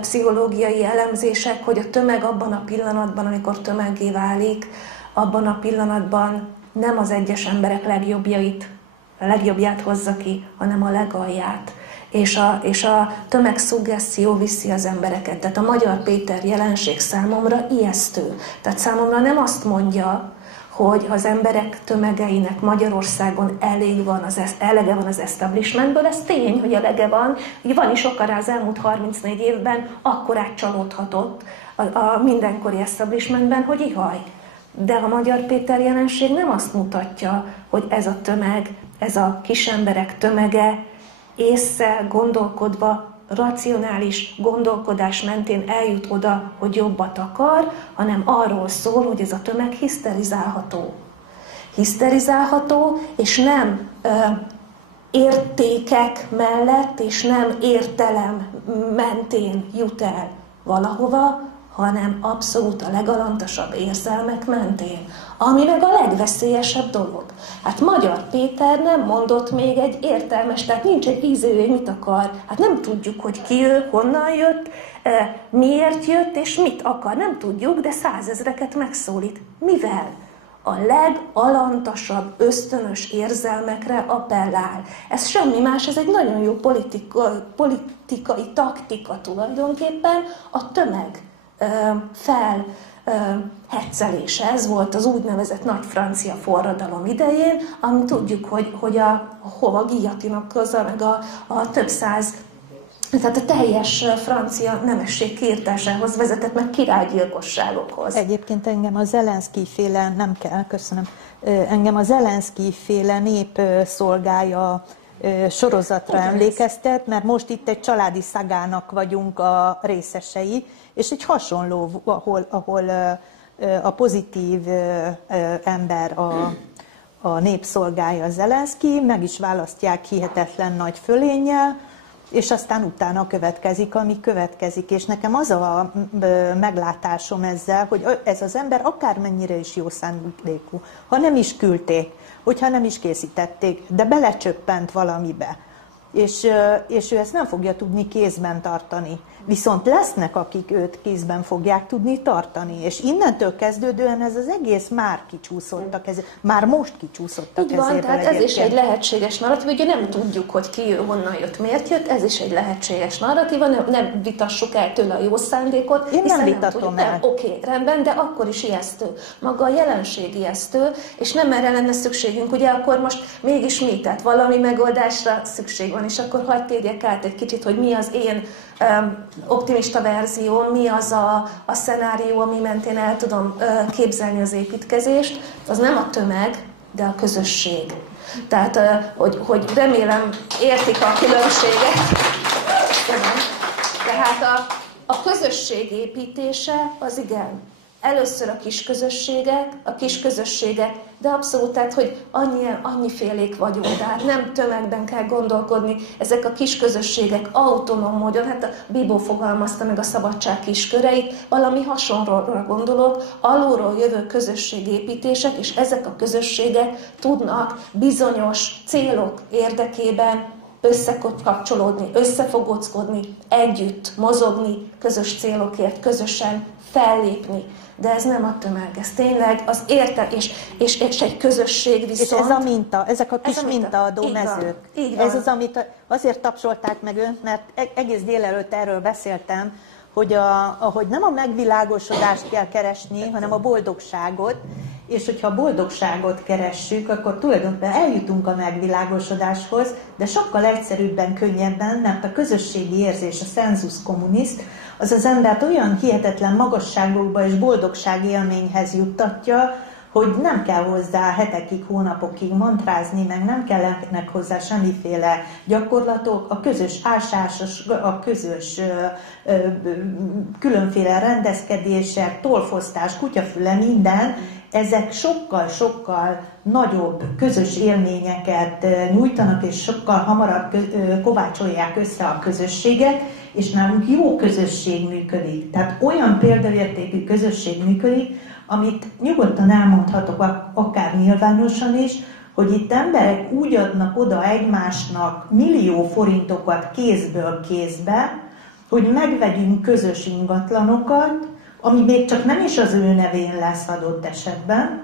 pszichológiai elemzések, hogy a tömeg abban a pillanatban, amikor tömeggé válik, abban a pillanatban nem az egyes emberek legjobbját hozza ki, hanem a legalját. És a tömegszuggeszió viszi az embereket. Tehát a Magyar Péter jelenség számomra ijesztő. Tehát számomra nem azt mondja, hogy az emberek tömegeinek Magyarországon elege van az establishmentből, ez tény, hogy elege van, hogy van is oka rá az elmúlt 34 évben, akkorát csalódhatott a mindenkori establishmentben, hogy ihaj. De a Magyar Péter jelenség nem azt mutatja, hogy ez a tömeg, ez a kisemberek tömege ésszel gondolkodva, racionális gondolkodás mentén eljut oda, hogy jobbat akar, hanem arról szól, hogy ez a tömeg hiszterizálható. Hiszterizálható, és nem értékek mellett, és nem értelem mentén jut el valahova, hanem abszolút a legalantasabb érzelmek mentén, ami meg a legveszélyesebb dolog. Hát Magyar Péter nem mondott még egy értelmes, tehát nincs egy víziója, hogy mit akar. Hát nem tudjuk, hogy ki ő, honnan jött, miért jött és mit akar. Nem tudjuk, de 100 000-eket megszólít. Mivel? A legalantasabb ösztönös érzelmekre appellál. Ez semmi más, ez egy nagyon jó politikai taktika tulajdonképpen, a tömeg heccelése. Ez volt az úgynevezett nagy francia forradalom idején, ami tudjuk, hogy hova guillotinokozza, meg a több száz, tehát a teljes francia nemesség kiirtásához vezetett, meg királygyilkosságokhoz. Egyébként engem a Zelenszkij féle, nem kell, köszönöm, engem a Zelenszkij féle népszolgája sorozatra emlékeztet, mert most itt egy családi szagának vagyunk a részesei, és egy hasonló, ahol a pozitív ember a népszolgája Zelenszkij, meg is választják hihetetlen nagy fölénnyel, és aztán utána következik, ami következik. És nekem az a meglátásom ezzel, hogy ez az ember akármennyire is jó szándékú, ha nem is küldték, hogyha nem is készítették, de belecsöppent valamibe, és ő ezt nem fogja tudni kézben tartani. Viszont lesznek, akik őt kézben fogják tudni tartani, és innentől kezdődően ez az egész már kicsúszott a kezéből, már most kicsúszott a kezéből. Így van, tehát ez is egy lehetséges narratíva, ugye nem tudjuk, hogy ki honnan jött, miért jött, ez is egy lehetséges narratíva, nem vitassuk el tőle a jó szándékot. Én nem vitatom el. Oké, rendben, de akkor is ijesztő. Maga a jelenség ijesztő, és nem erre lenne szükségünk, ugye akkor most mégis mi, tehát valami megoldásra szükség van, és akkor hadd térjek át egy kicsit, hogy mi az én optimista verzió, mi az a szenárió, ami mentén el tudom képzelni az építkezést, az nem a tömeg, de a közösség. Tehát, hogy remélem értik a különbséget. Tehát a közösség építése az igen. Először a kis közösségek, de abszolút, tehát, hogy annyifélék vagyunk, tehát nem tömegben kell gondolkodni, ezek a kis közösségek autonóm módon, hát a Bibó fogalmazta meg a szabadság kisköreit, valami hasonlóra gondolok, alulról jövő közösségépítések, és ezek a közösségek tudnak bizonyos célok érdekében összekapcsolódni, összefogóckodni, együtt mozogni, közös célokért, közösen fellépni. De ez nem a tömeg, ez tényleg az és egy közösség viszont. És ez a minta, ezek a kis mintaadó mezők. Ez az, amit azért tapsolták meg önt, mert egész délelőtt erről beszéltem, hogy ahogy nem a megvilágosodást kell keresni, hanem a boldogságot, és hogyha a boldogságot keressük, akkor tulajdonképpen eljutunk a megvilágosodáshoz, de sokkal egyszerűbben, könnyebben, mert a közösségi érzés, a sensus communis, az embert olyan hihetetlen magasságokba és boldogság élményhez juttatja, hogy nem kell hozzá hetekig, hónapokig mantrázni, meg nem kellenek hozzá semmiféle gyakorlatok, a közös ásásos, a közös különféle rendezkedések, tolfosztás, kutyafüle, minden, ezek sokkal-sokkal nagyobb közös élményeket nyújtanak, és sokkal hamarabb kovácsolják össze a közösséget, és nálunk jó közösség működik. Tehát olyan példaértékű közösség működik, amit nyugodtan elmondhatok akár nyilvánosan is, hogy itt emberek úgy adnak oda egymásnak millió forintokat kézből kézbe, hogy megvegyünk közös ingatlanokat, ami még csak nem is az ő nevén lesz adott esetben,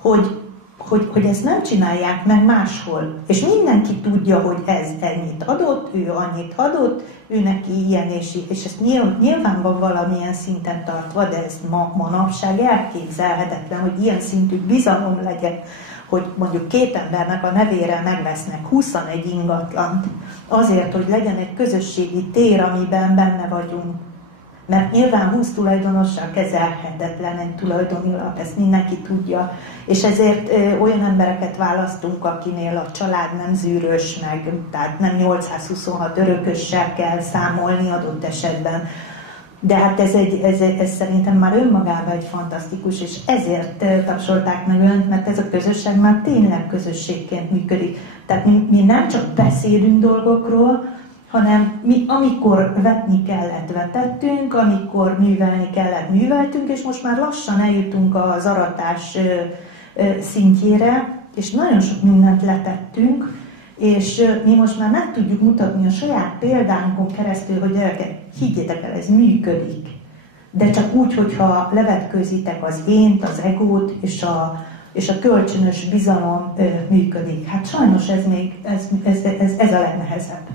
hogy ezt nem csinálják meg máshol. És mindenki tudja, hogy ez ennyit adott, ő annyit adott, ő neki ilyen és ezt nyilván van valamilyen szinten tartva, de ez manapság elképzelhetetlen, hogy ilyen szintű bizalom legyen, hogy mondjuk két embernek a nevére megvesznek 21 ingatlant, azért, hogy legyen egy közösségi tér, amiben benne vagyunk. Mert nyilván 20 tulajdonossal kezelhetetlen egy tulajdoni lap, ezt mindenki tudja, és ezért olyan embereket választunk, akinél a család nem zűrös meg, tehát nem 826 örökössel kell számolni adott esetben. De hát ez szerintem már önmagában egy fantasztikus, és ezért tapsolták meg önt, mert ez a közösség már tényleg közösségként működik. Tehát mi nem csak beszélünk dolgokról, hanem mi amikor vetni kellett, vetettünk, amikor művelni kellett, műveltünk, és most már lassan eljutunk az aratás szintjére, és nagyon sok mindent letettünk, és mi most már meg tudjuk mutatni a saját példánkon keresztül, hogy gyerekek, higgyétek el, ez működik. De csak úgy, hogyha levetkőzitek az ént, az egót, és a kölcsönös bizalom működik. Hát sajnos ez a legnehezebb.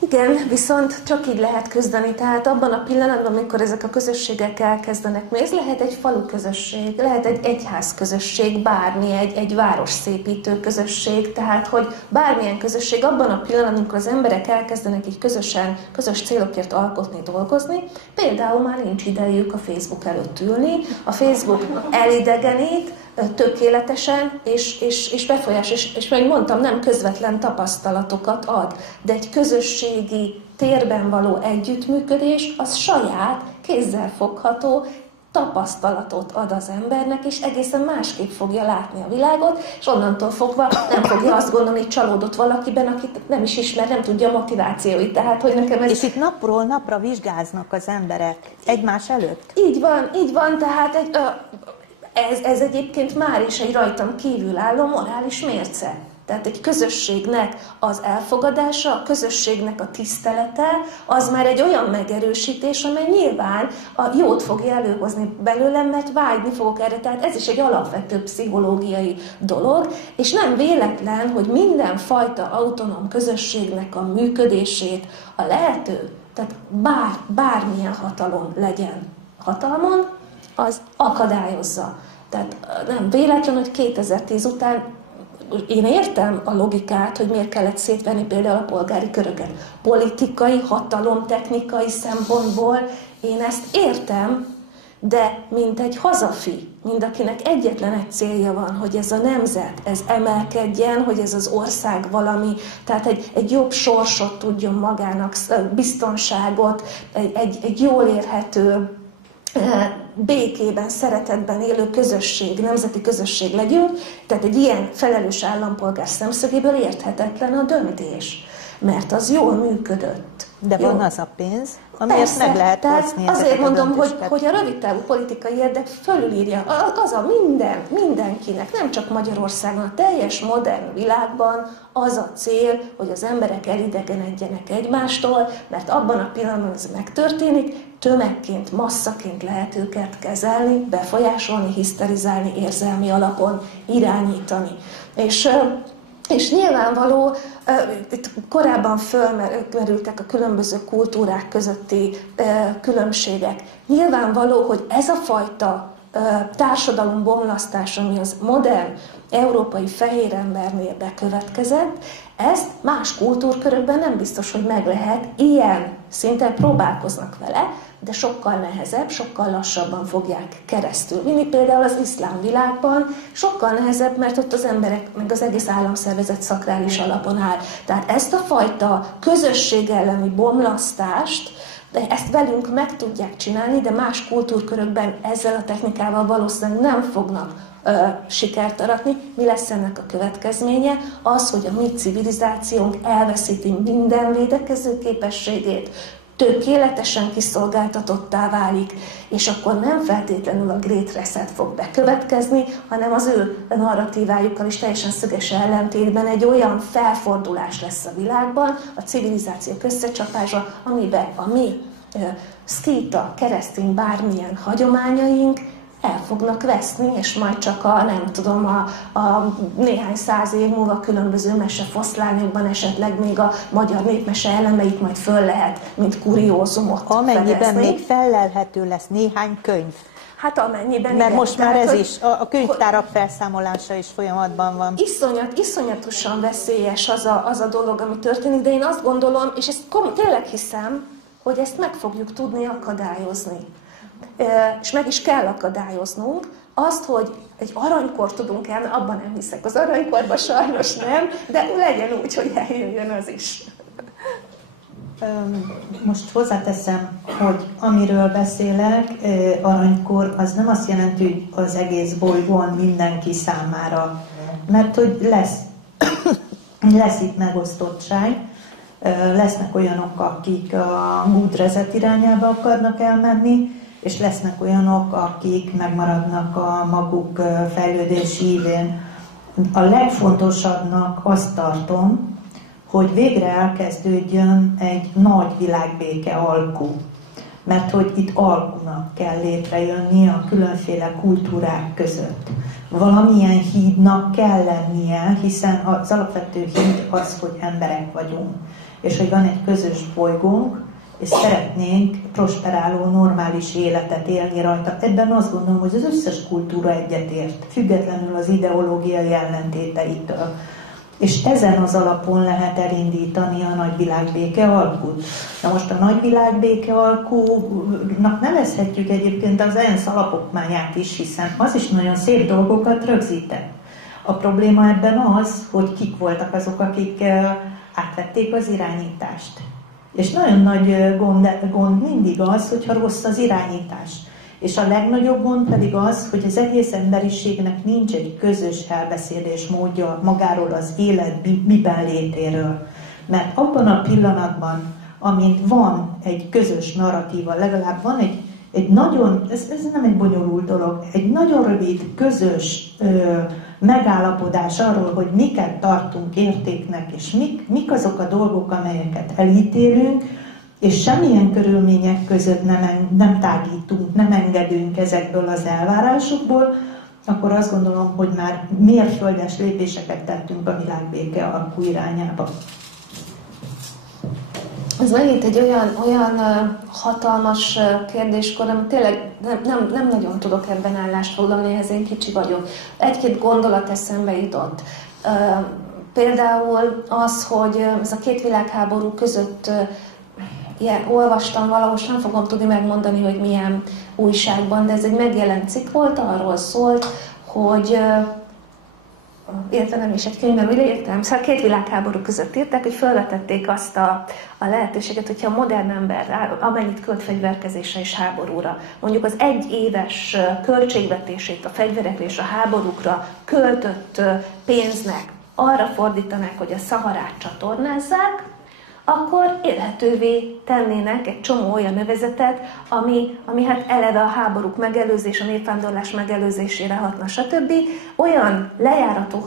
Igen, viszont csak így lehet küzdeni, tehát abban a pillanatban, amikor ezek a közösségek elkezdenek, ez lehet egy falu közösség, lehet egy egyház közösség, bármi, egy városszépítő közösség, tehát hogy bármilyen közösség, abban a pillanatban, amikor az emberek elkezdenek így közös célokért alkotni, dolgozni, például már nincs idejük a Facebook előtt ülni, a Facebook elidegenít, tökéletesen, és befolyás, és meg mondtam, nem közvetlen tapasztalatokat ad, de egy közösségi térben való együttműködés, az saját, kézzelfogható tapasztalatot ad az embernek, és egészen másképp fogja látni a világot, és onnantól fogva nem fogja azt gondolni, hogy csalódott valakiben, akit nem is ismer, nem tudja a motivációit. Tehát, hogy nekem ez... És itt napról napra vizsgáznak az emberek egymás előtt? Így van, tehát ez egyébként már is egy rajtam kívül álló morális mérce. Tehát egy közösségnek az elfogadása, a közösségnek a tisztelete, az már egy olyan megerősítés, amely nyilván a jót fogja előhozni belőlem, mert vágyni fogok erre. Tehát ez is egy alapvető pszichológiai dolog, és nem véletlen, hogy mindenfajta autonóm közösségnek a működését a lehető, tehát bármilyen hatalom legyen hatalmon, az akadályozza. Tehát nem véletlen, hogy 2010 után én értem a logikát, hogy miért kellett szétvenni például a polgári köröket. Politikai, hatalomtechnikai szempontból én ezt értem, de mint egy hazafi, mint akinek egyetlen egy célja van, hogy ez a nemzet, ez emelkedjen, hogy ez az ország valami, tehát egy jobb sorsot tudjon magának, biztonságot, egy jól érhető, békében, szeretetben élő közösség, nemzeti közösség legyünk, tehát egy ilyen felelős állampolgár szemszögéből érthetetlen a döntés, mert az jól működött. De van az a pénz, amiért meg lehet hozni. Azért mondom, hogy a rövidtávú politikai érdek fölülírja, az a mindenkinek, nem csak Magyarországon, a teljes modern világban az a cél, hogy az emberek elidegenedjenek egymástól, mert abban a pillanatban ez megtörténik, tömegként, masszaként lehet őket kezelni, befolyásolni, hiszterizálni, érzelmi alapon irányítani. És nyilvánvaló, itt korábban fölmerültek a különböző kultúrák közötti különbségek. Nyilvánvaló, hogy ez a fajta társadalombomlasztás, ami az modern európai fehér embernél bekövetkezett, ezt más kultúrkörökben nem biztos, hogy meg lehet. Ilyen szinten próbálkoznak vele, de sokkal nehezebb, sokkal lassabban fogják keresztül vinni. Például az iszlám világban sokkal nehezebb, mert ott az emberek, meg az egész államszervezet szakrális alapon áll. Tehát ezt a fajta közösség elleni bomlasztást, de ezt velünk meg tudják csinálni, de más kultúrkörökben ezzel a technikával valószínűleg nem fognak sikert aratni. Mi lesz ennek a következménye? Az, hogy a mi civilizációnk elveszíti minden védekező képességét, tökéletesen kiszolgáltatottá válik, és akkor nem feltétlenül a Great Reset fog bekövetkezni, hanem az ő narratívájukkal is teljesen szöges ellentétben egy olyan felfordulás lesz a világban, a civilizációk összecsapása, amiben a mi szkíta, keresztény bármilyen hagyományaink el fognak veszni, és majd csak a néhány száz év múlva különböző mesefoszlányokban esetleg még a magyar népmese elemeit majd föl lehet, mint kuriózumot amennyiben fedezni. Még fellelhető lesz néhány könyv. Hát amennyiben. Mert igen, most már ez is, a könyvtárak felszámolása is folyamatban van. Iszonyatosan veszélyes az a dolog, ami történik, de én azt gondolom, és ezt tényleg hiszem, hogy ezt meg fogjuk tudni akadályozni. És meg is kell akadályoznunk azt, hogy egy aranykor tudunk elni, abban nem hiszek, az aranykorban sajnos nem, de legyen úgy, hogy eljöjjön az is. Most hozzáteszem, hogy amiről beszélek, aranykor, az nem azt jelenti, hogy az egész bolygón mindenki számára, mert hogy lesz itt megosztottság, lesznek olyanok, akik a Good Reset irányába akarnak elmenni, és lesznek olyanok, akik megmaradnak a maguk fejlődési ívén. A legfontosabbnak azt tartom, hogy végre elkezdődjön egy nagy világbéke alkú. Mert hogy itt alkunak kell létrejönni a különféle kultúrák között. Valamilyen hídnak kell lennie, hiszen az alapvető híd az, hogy emberek vagyunk. és hogy van egy közös bolygónk, és szeretnénk prosperáló, normális életet élni rajta. Ebben azt gondolom, hogy az összes kultúra egyetért, függetlenül az ideológiai ellentéteitől. És ezen az alapon lehet elindítani a nagyvilágbéke alkut. Na most a nagyvilágbéke alkunak nevezhetjük egyébként az ENSZ alapokmányát is, hiszen az is nagyon szép dolgokat rögzített. A probléma ebben az, hogy kik voltak azok, akik átvették az irányítást. És nagyon nagy gond mindig az, hogyha rossz az irányítás. És a legnagyobb gond pedig az, hogy az egész emberiségnek nincs egy közös elbeszélés módja magáról az élet miben létéről. Mert abban a pillanatban, amint van egy közös narratíva, legalább van egy nagyon, ez nem egy bonyolult dolog, egy nagyon rövid, közös megállapodás arról, hogy miket tartunk értéknek, és mik azok a dolgok, amelyeket elítélünk, és semmilyen körülmények között nem tágítunk, nem engedünk ezekből az elvárásokból, akkor azt gondolom, hogy már mérföldes lépéseket tettünk a világbéke alkú irányába. Ez megint egy olyan hatalmas kérdéskor, amit tényleg nem nagyon tudok ebben állást foglalni, ehhez én kicsi vagyok. Egy-két gondolat eszembe jutott. Például az, hogy ez a két világháború között olvastam valahol, nem fogom tudni megmondani, hogy milyen újságban, de ez egy megjelent cikk volt, arról szólt, hogy érte nem is egy könyvben, úgy értem, szóval két világháború között írták, hogy felvetették azt a lehetőséget, hogyha a modern ember amennyit költ fegyverkezésre és háborúra, mondjuk az egy éves költségvetését a fegyverekre és a háborúkra költött pénznek arra fordítanák, hogy a Szaharát csatornázzák, akkor élhetővé tennének egy csomó olyan övezetet, ami hát eleve a háborúk megelőzés, a népvándorlás megelőzésére hatna, stb. Olyan lejárató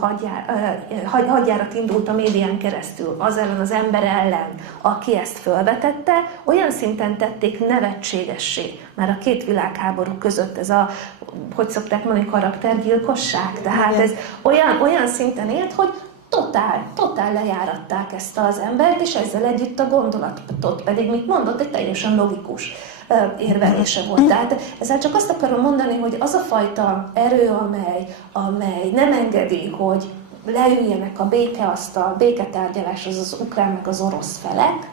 hadjárat indult a médián keresztül az ellen az ember ellen, aki ezt felvetette, olyan szinten tették nevetségessé már a két világháború között ez a, hogy szokták mondani, karaktergyilkosság. Tehát ez olyan szinten élt, hogy totál lejáratták ezt az embert, és ezzel együtt a gondolatot pedig, mit mondott, egy teljesen logikus érvelése volt. Tehát ezzel csak azt akarom mondani, hogy az a fajta erő, amely nem engedi, hogy leüljenek a békeasztal, béketárgyaláshoz az ukrán meg az orosz felek,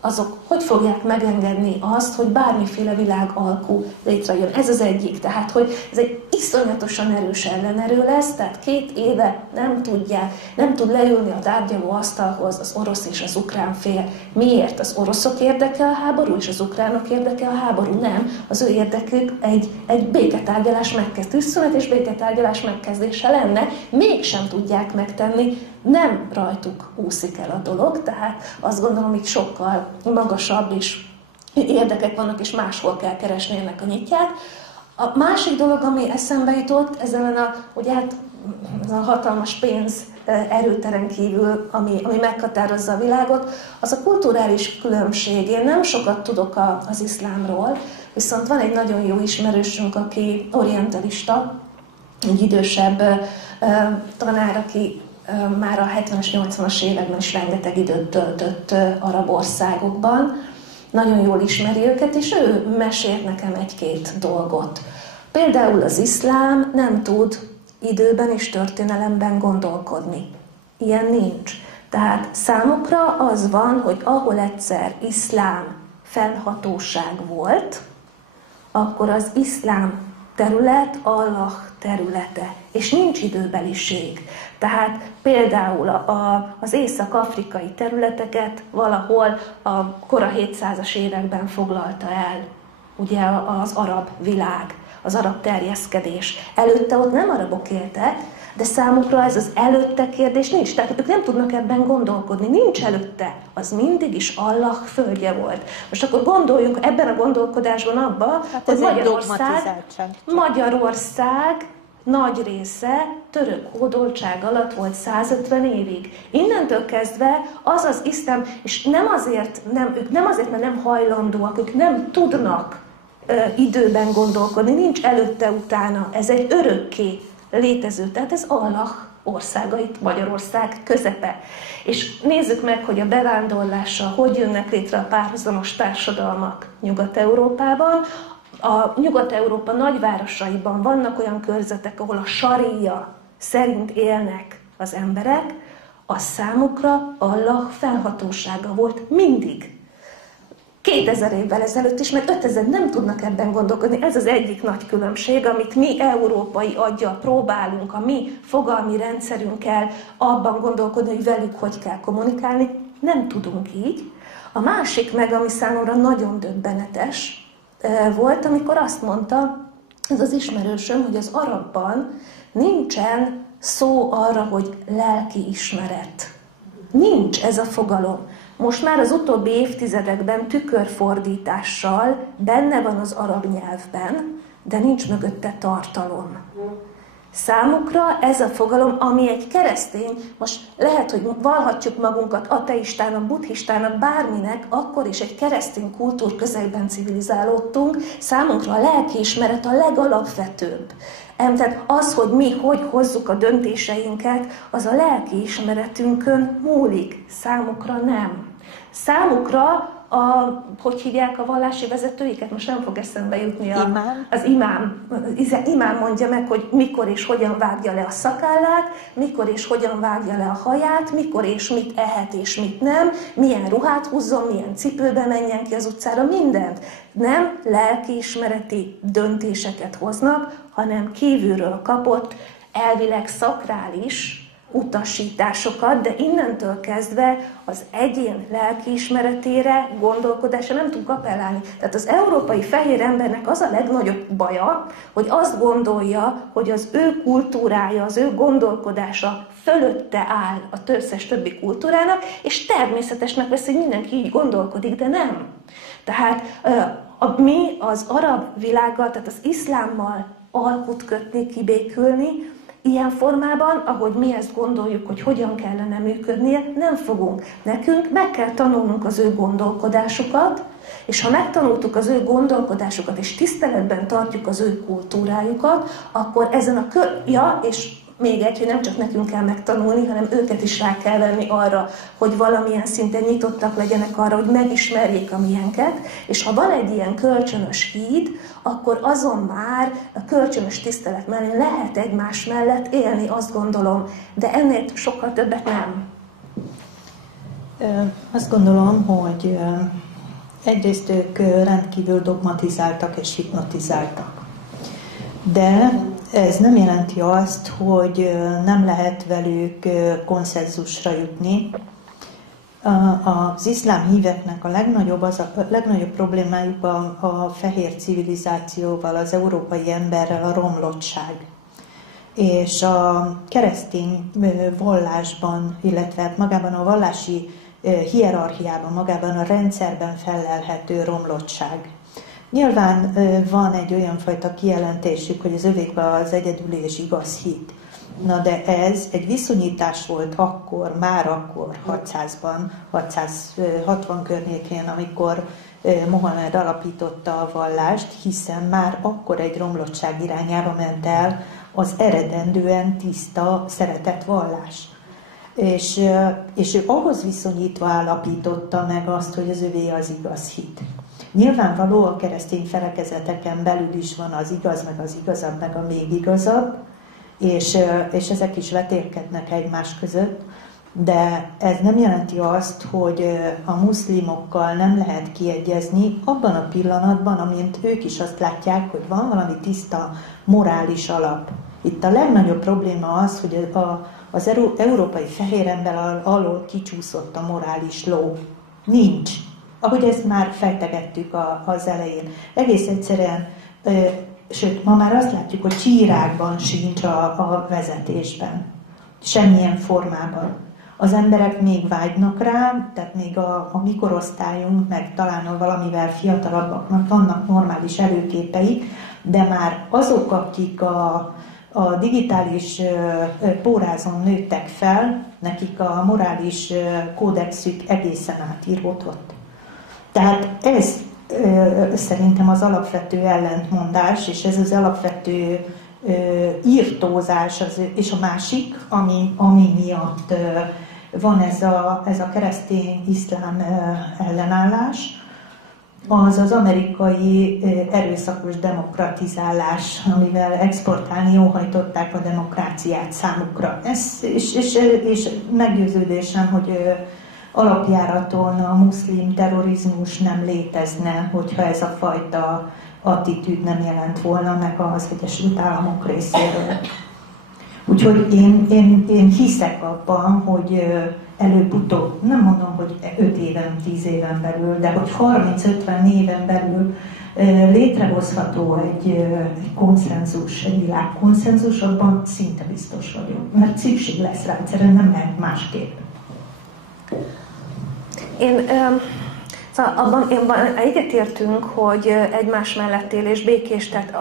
azok hogy fogják megengedni azt, hogy bármiféle világalkú létrejön. Ez az egyik. Tehát, hogy ez egy iszonyatosan erős ellenerő lesz, tehát 2 éve nem tud leülni a tárgyaló asztalhoz az orosz és az ukrán fél. Miért? Az oroszok érdeke a háború, és az ukránok érdeke a háború? Nem. Az ő érdekük egy béketárgyalás tűzszünet és béketárgyalás megkezdése lenne. Mégsem tudják megtenni, nem rajtuk úszik el a dolog, tehát azt gondolom, itt sokkal magasabb is érdekek vannak, és máshol kell keresni ennek a nyitját. A másik dolog, ami eszembe jutott, ezen ez a hatalmas pénz erőteren kívül, ami meghatározza a világot, az a kulturális különbség. Én nem sokat tudok az iszlámról, viszont van egy nagyon jó ismerősünk, aki orientalista, egy idősebb tanár, aki már a 70-es, 80-as években is rengeteg időt töltött arab országokban. Nagyon jól ismeri őket, és ő mesélt nekem 1-2 dolgot. Például az iszlám nem tud időben és történelemben gondolkodni. Ilyen nincs. Tehát számukra az van, hogy ahol egyszer iszlám fennhatóság volt, akkor az iszlám terület Allah területe, és nincs időbeliség. Tehát például az észak-afrikai területeket valahol a kora 700-as években foglalta el ugye az arab világ, az arab terjeszkedés. Előtte ott nem arabok éltek, de számukra ez az előtte kérdés nincs. Tehát ők nem tudnak ebben gondolkodni. Nincs előtte. Az mindig is Allah földje volt. Most akkor gondoljunk ebben a gondolkodásban abba, hogy Magyarország nagy része török hódoltság alatt volt 150 évig. Innentől kezdve az iszlám, és ők nem azért, mert nem hajlandóak, ők nem tudnak időben gondolkodni, nincs előtte, utána. Ez egy örökké létező, tehát ez Allah országait, Magyarország közepe. És nézzük meg, hogy a bevándorlással hogy jönnek létre a párhuzamos társadalmak Nyugat-Európában. A Nyugat-Európa nagyvárosaiban vannak olyan körzetek, ahol a saríja szerint élnek az emberek, a számukra Allah felhatósága volt mindig. 2000 évvel ezelőtt is, meg 5000 nem tudnak ebben gondolkodni. Ez az egyik nagy különbség, amit mi európai aggyal próbálunk, a mi fogalmi rendszerünkkel abban gondolkodni, hogy velük hogy kell kommunikálni. Nem tudunk így. A másik meg, ami számomra nagyon döbbenetes volt, amikor azt mondta, ez az ismerősöm, hogy az arabban nincsen szó arra, hogy lelkiismeret. Nincs ez a fogalom. Most már az utóbbi évtizedekben tükörfordítással benne van az arab nyelvben, de nincs mögötte tartalom. Számukra ez a fogalom, ami egy keresztény, most lehet, hogy vallhatjuk magunkat ateistának, buddhistának, bárminek, akkor is egy keresztény kultúrközegben civilizálódtunk, számunkra a lelkiismeret a legalapvetőbb. Tehát az, hogy mi hogy hozzuk a döntéseinket, az a lelkiismeretünkön múlik, számukra nem. Számukra, hogy hívják a vallási vezetőiket? Most nem fog eszembe jutni. Az imám mondja meg, hogy mikor és hogyan vágja le a szakállát, mikor és hogyan vágja le a haját, mikor és mit ehet és mit nem, milyen ruhát húzzon, milyen cipőben menjen ki az utcára, mindent. Nem lelkiismereti döntéseket hoznak, hanem kívülről kapott, elvileg szakrális utasításokat, de innentől kezdve az egyén lelkiismeretére, gondolkodásra nem tudunk appellálni. Tehát az európai fehér embernek az a legnagyobb baja, hogy azt gondolja, hogy az ő kultúrája, az ő gondolkodása fölötte áll a összes többi kultúrának, és természetesnek veszi, hogy mindenki így gondolkodik, de nem. Tehát mi az arab világgal, tehát az iszlámmal alkut kötni, kibékülni, ilyen formában, ahogy mi ezt gondoljuk, hogy hogyan kellene működnie, nem fogunk. Nekünk meg kell tanulnunk az ő gondolkodásukat, és ha megtanultuk az ő gondolkodásukat, és tiszteletben tartjuk az ő kultúrájukat, akkor ezen a és még egy, hogy nem csak nekünk kell megtanulni, hanem őket is rá kell venni arra, hogy valamilyen szinten nyitottak legyenek arra, hogy megismerjék a miénket, és ha van egy ilyen kölcsönös híd, akkor azon már a kölcsönös tisztelet mellé lehet egymás mellett élni, azt gondolom, de ennél sokkal többet nem. Azt gondolom, hogy egyrészt ők rendkívül dogmatizáltak és hipnotizáltak. De ez nem jelenti azt, hogy nem lehet velük konszenzusra jutni. Az iszlám híveknek a legnagyobb problémájuk a fehér civilizációval, az európai emberrel a romlottság. És a keresztény vallásban, illetve magában a vallási hierarchiában, magában a rendszerben fellelhető romlottság. Nyilván van egy olyan fajta kijelentésük, hogy az övék az egyedüli és igaz hit. Na de ez egy viszonyítás volt már akkor 600-ban, 660 környékén, amikor Mohamed alapította a vallást, hiszen már akkor egy romlottság irányába ment el az eredendően tiszta, szeretett vallás. És ő ahhoz viszonyítva állapította meg azt, hogy az övé az igaz hit. Nyilvánvaló a keresztény felekezeteken belül is van az igaz, meg az igazabb, meg a még igazabb, és ezek is vetélkednek egymás között, de ez nem jelenti azt, hogy a muszlimokkal nem lehet kiegyezni abban a pillanatban, amint ők is azt látják, hogy van valami tiszta morális alap. Itt a legnagyobb probléma az, hogy az európai fehér ember alól kicsúszott a morális ló. Nincs. Ahogy ezt már fejtegettük az elején. Egész egyszerűen, sőt, ma már azt látjuk, hogy csírákban sincs a vezetésben. Semmilyen formában. Az emberek még vágynak rá, tehát még a mi korosztályunk, meg talán valamivel fiatalabbaknak vannak normális előképeik, de már azok, akik a digitális pórázon nőttek fel, nekik a morális kódexük egészen átíródott. Tehát ez szerintem az alapvető ellentmondás, és ez az alapvető írtózás, és a másik, ami miatt van ez a keresztény-iszlám ellenállás, az az amerikai erőszakos demokratizálás, amivel exportálni óhajtották a demokráciát számukra. És meggyőződésem, hogy alapjáraton a muszlim terrorizmus nem létezne, hogyha ez a fajta attitűd nem jelent volna meg az Egyesült Államok részéről. Úgyhogy én hiszek abban, hogy előbb-utóbb, nem mondom, hogy 5 éven, 10 éven belül, de hogy 30-50 éven belül létrehozható egy konszenzus, egy világkonszenzus, abban szinte biztos vagyok. Mert szükség lesz rá, egyszerűen nem lehet másképp. Abban egyetértünk, hogy egymás mellett élés békés, tehát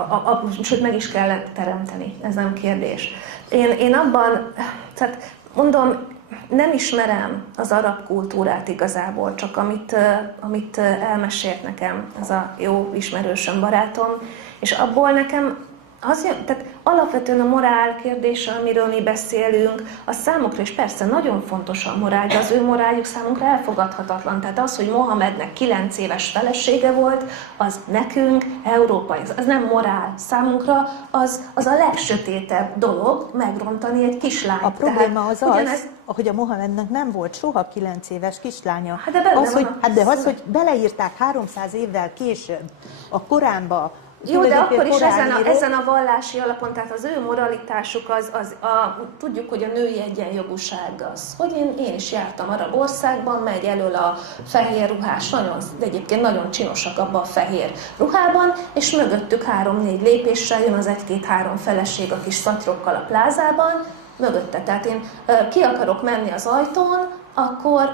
sőt meg is kell teremteni, ez nem kérdés. Én abban, tehát mondom, nem ismerem az arab kultúrát igazából, csak amit elmesélt nekem ez a jó ismerősöm, barátom, és abból nekem tehát alapvetően a morál kérdése, amiről mi beszélünk, az számukra is persze nagyon fontos a morál, de az ő moráljuk számunkra elfogadhatatlan. Tehát az, hogy Mohamednek 9 éves felesége volt, az nekünk, európai, az nem morál. Számunkra az a legsötétebb dolog megrontani egy kislányt. A probléma hogy a Mohamednek nem volt soha 9 éves kislánya. De hogy beleírták 300 évvel később a Koránba. Jó, de akkor is ezen a vallási alapon, tehát az ő moralitásuk tudjuk, hogy a női egyenjogúság az. Hogy én is jártam arab országban, megy elől a fehér ruhás, de egyébként nagyon csinosak abban a fehér ruhában, és mögöttük 3-4 lépéssel jön az 1-2-3 feleség a kis szatyrokkal a plázában, mögötte. Tehát én ki akarok menni az ajtón,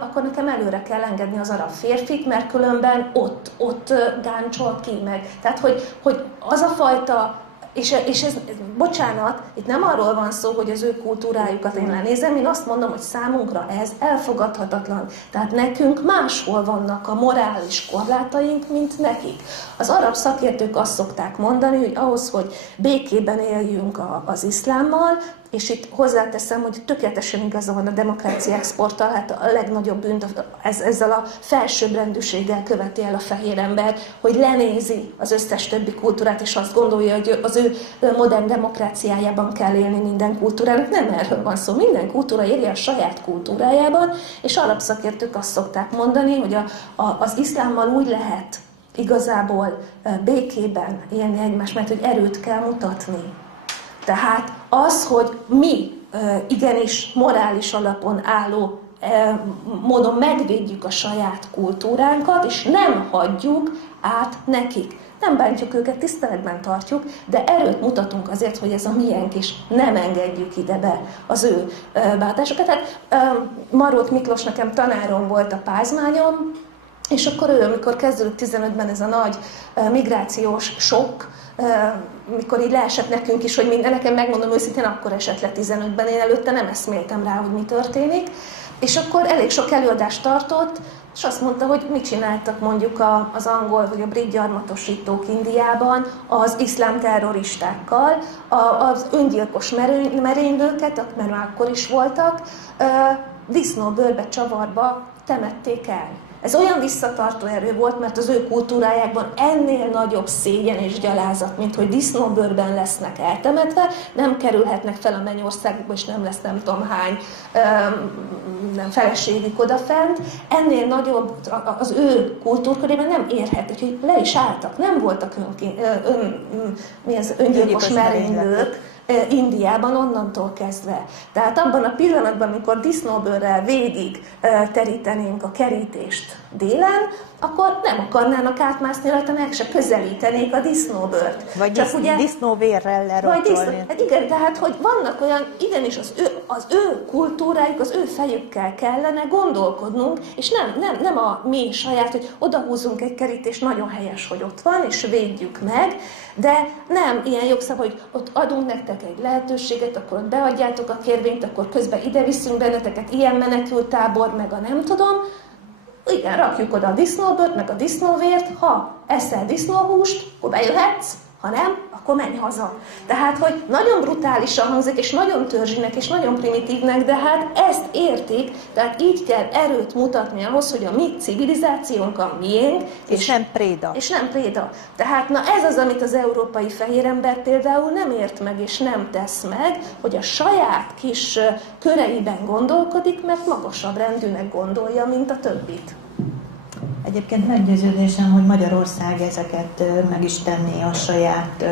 akkor nekem előre kell engedni az arab férfit, mert különben ott gáncsol ki meg. Tehát, hogy az a fajta, és ez, bocsánat, itt nem arról van szó, hogy az ő kultúrájukat én lenézem, én azt mondom, hogy számunkra ez elfogadhatatlan. Tehát nekünk máshol vannak a morális korlátaink, mint nekik. Az arab szakértők azt szokták mondani, hogy ahhoz, hogy békében éljünk az iszlámmal, és itt hozzáteszem, hogy tökéletesen igaza van a demokrácia exporttal, hát a legnagyobb bűnt ezzel a felsőbbrendűséggel követi el a fehér ember, hogy lenézi az összes többi kultúrát, és azt gondolja, hogy az ő modern demokráciájában kell élni minden kultúrának. Nem erről van szó, minden kultúra érje a saját kultúrájában, és arab szakértők azt szokták mondani, hogy az iszlámmal úgy lehet igazából békében élni egymás, mert hogy erőt kell mutatni. Tehát az, hogy mi igenis morális alapon álló módon megvédjük a saját kultúránkat, és nem hagyjuk át nekik. Nem bántjuk őket, tiszteletben tartjuk, de erőt mutatunk azért, hogy ez a miénk is, nem engedjük ide be az ő bántásokat. Tehát Marót Miklós nekem tanárom volt a Pázmányon, és akkor ő, amikor kezdődött 15-ben ez a nagy migrációs sok, mikor így leesett nekünk is, hogy nekem megmondom őszintén, akkor esett le 15-ben, én előtte nem eszméltem rá, hogy mi történik, és akkor elég sok előadást tartott, és azt mondta, hogy mit csináltak mondjuk az angol vagy a brit gyarmatosítók Indiában az iszlám terroristákkal, az öngyilkos merénylőket, mert már akkor is voltak, disznóbőrbe, csavarba temették el. Ez olyan visszatartó erő volt, mert az ő kultúrájákban ennél nagyobb szégyen és gyalázat, mint hogy disznóbőrben lesznek eltemetve, nem kerülhetnek fel a mennyországba, és nem lesz nem tudom hány nem feleségük odafent. Ennél nagyobb az ő kultúrkörében nem érhet, úgyhogy le is álltak, nem voltak öngyilkos merénylők Indiában onnantól kezdve. Tehát abban a pillanatban, amikor disznóbőrrel végig terítenénk a kerítést délen, akkor nem akarnának átmászni rajta, meg se közelítenék a disznóbőrt. Vagy disznóvérrel lerotolni. Hát igen, tehát hogy vannak olyan, igenis az ő kultúrájuk, az ő fejükkel kellene gondolkodnunk, és nem a mi saját, hogy odahúzunk egy kerítést, nagyon helyes, hogy ott van, és védjük meg, de nem ilyen jogszabály, hogy ott adunk nektek egy lehetőséget, akkor ott beadjátok a kérvényt, akkor közben ide viszünk benneteket, ilyen menekülttábor, meg a nem tudom. Igen, rakjuk oda a disznóbőrt, meg a disznóvért, ha eszel disznóhúst, akkor bejöhetsz, Ha nem, akkor menj haza. Tehát, hogy nagyon brutálisan hangzik, és nagyon törzsinek, és nagyon primitívnek, de hát ezt értik, tehát így kell erőt mutatni ahhoz, hogy a mi civilizációnk a miénk, és nem préda. És nem préda. Tehát na ez az, amit az európai fehér ember például nem ért meg, és nem tesz meg, hogy a saját kis köreiben gondolkodik, mert magasabb rendűnek gondolja, mint a többit. Egyébként meggyőződésem, hogy Magyarország ezeket meg is tenné a saját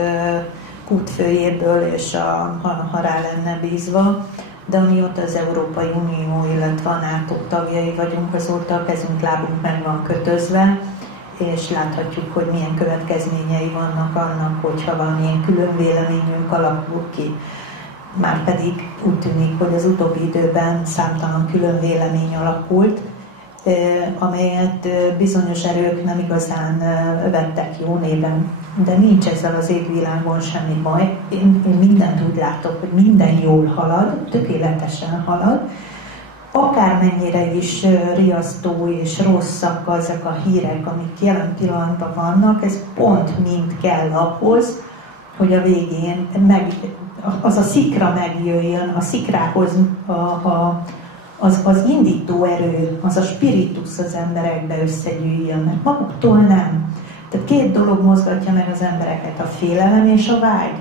kútfőjéből, és ha rá lenne bízva. De amióta az Európai Unió, illetve a NATO tagjai vagyunk, azóta a kezünk, lábunk meg van kötözve, és láthatjuk, hogy milyen következményei vannak annak, hogyha valamilyen külön véleményünk alakul ki. Márpedig úgy tűnik, hogy az utóbbi időben számtalan külön vélemény alakult, amelyet bizonyos erők nem igazán vettek jó néven. De nincs ezzel az égvilágon semmi baj. Én mindent úgy látok, hogy minden jól halad, tökéletesen halad. Akármennyire is riasztó és rosszak azok a hírek, amik jelen pillanatban vannak, ez pont mind kell ahhoz, hogy a végén az a szikra megjöjjön, a szikrához az indító erő, az a spiritus az emberekbe összegyűjjön, mert maguktól nem. Tehát két dolog mozgatja meg az embereket, a félelem és a vágy.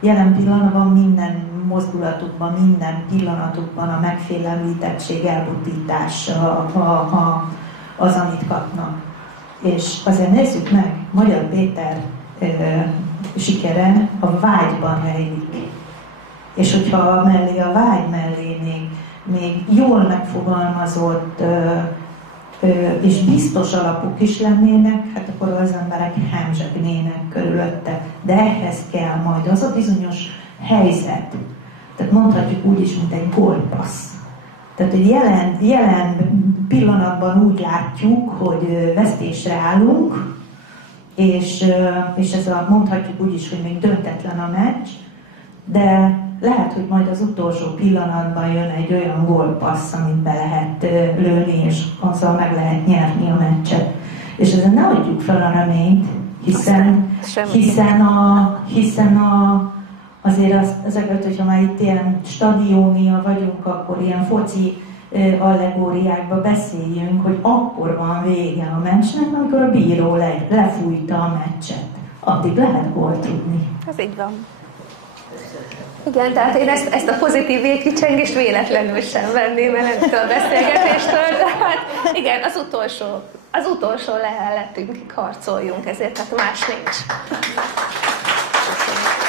Jelen pillanatban minden mozdulatukban, minden pillanatukban a megfélemlítettség elbutítása az, amit kapnak. És azért nézzük meg, Magyar Péter sikere a vágyban rejlik. És hogyha mellé a vágy mellé még jól megfogalmazott és biztos alapok is lennének, hát akkor az emberek hemzsegnének körülötte. De ehhez kell majd az a bizonyos helyzet. Tehát mondhatjuk úgy is, mint egy gólpassz. Tehát, hogy jelen pillanatban úgy látjuk, hogy vesztésre állunk, és ez mondhatjuk úgy is, hogy még döntetlen a meccs, de lehet, hogy majd az utolsó pillanatban jön egy olyan gólpassz, amit be lehet lőni, és azzal meg lehet nyerni a meccset. És ezen ne adjuk fel a reményt, hiszen azért ezeket, hogyha már itt ilyen stadionia vagyunk, akkor ilyen foci allegóriákba beszéljünk, hogy akkor van vége a meccsnek, amikor a bíró lefújta a meccset. Addig lehet gólt tudni. Ez így van. Igen, tehát én ezt a pozitív végkicsengést véletlenül sem venném el ettől a beszélgetéstől, de hát igen, az utolsó leheletünkig harcoljunk ezért, hát más nincs. Köszönöm.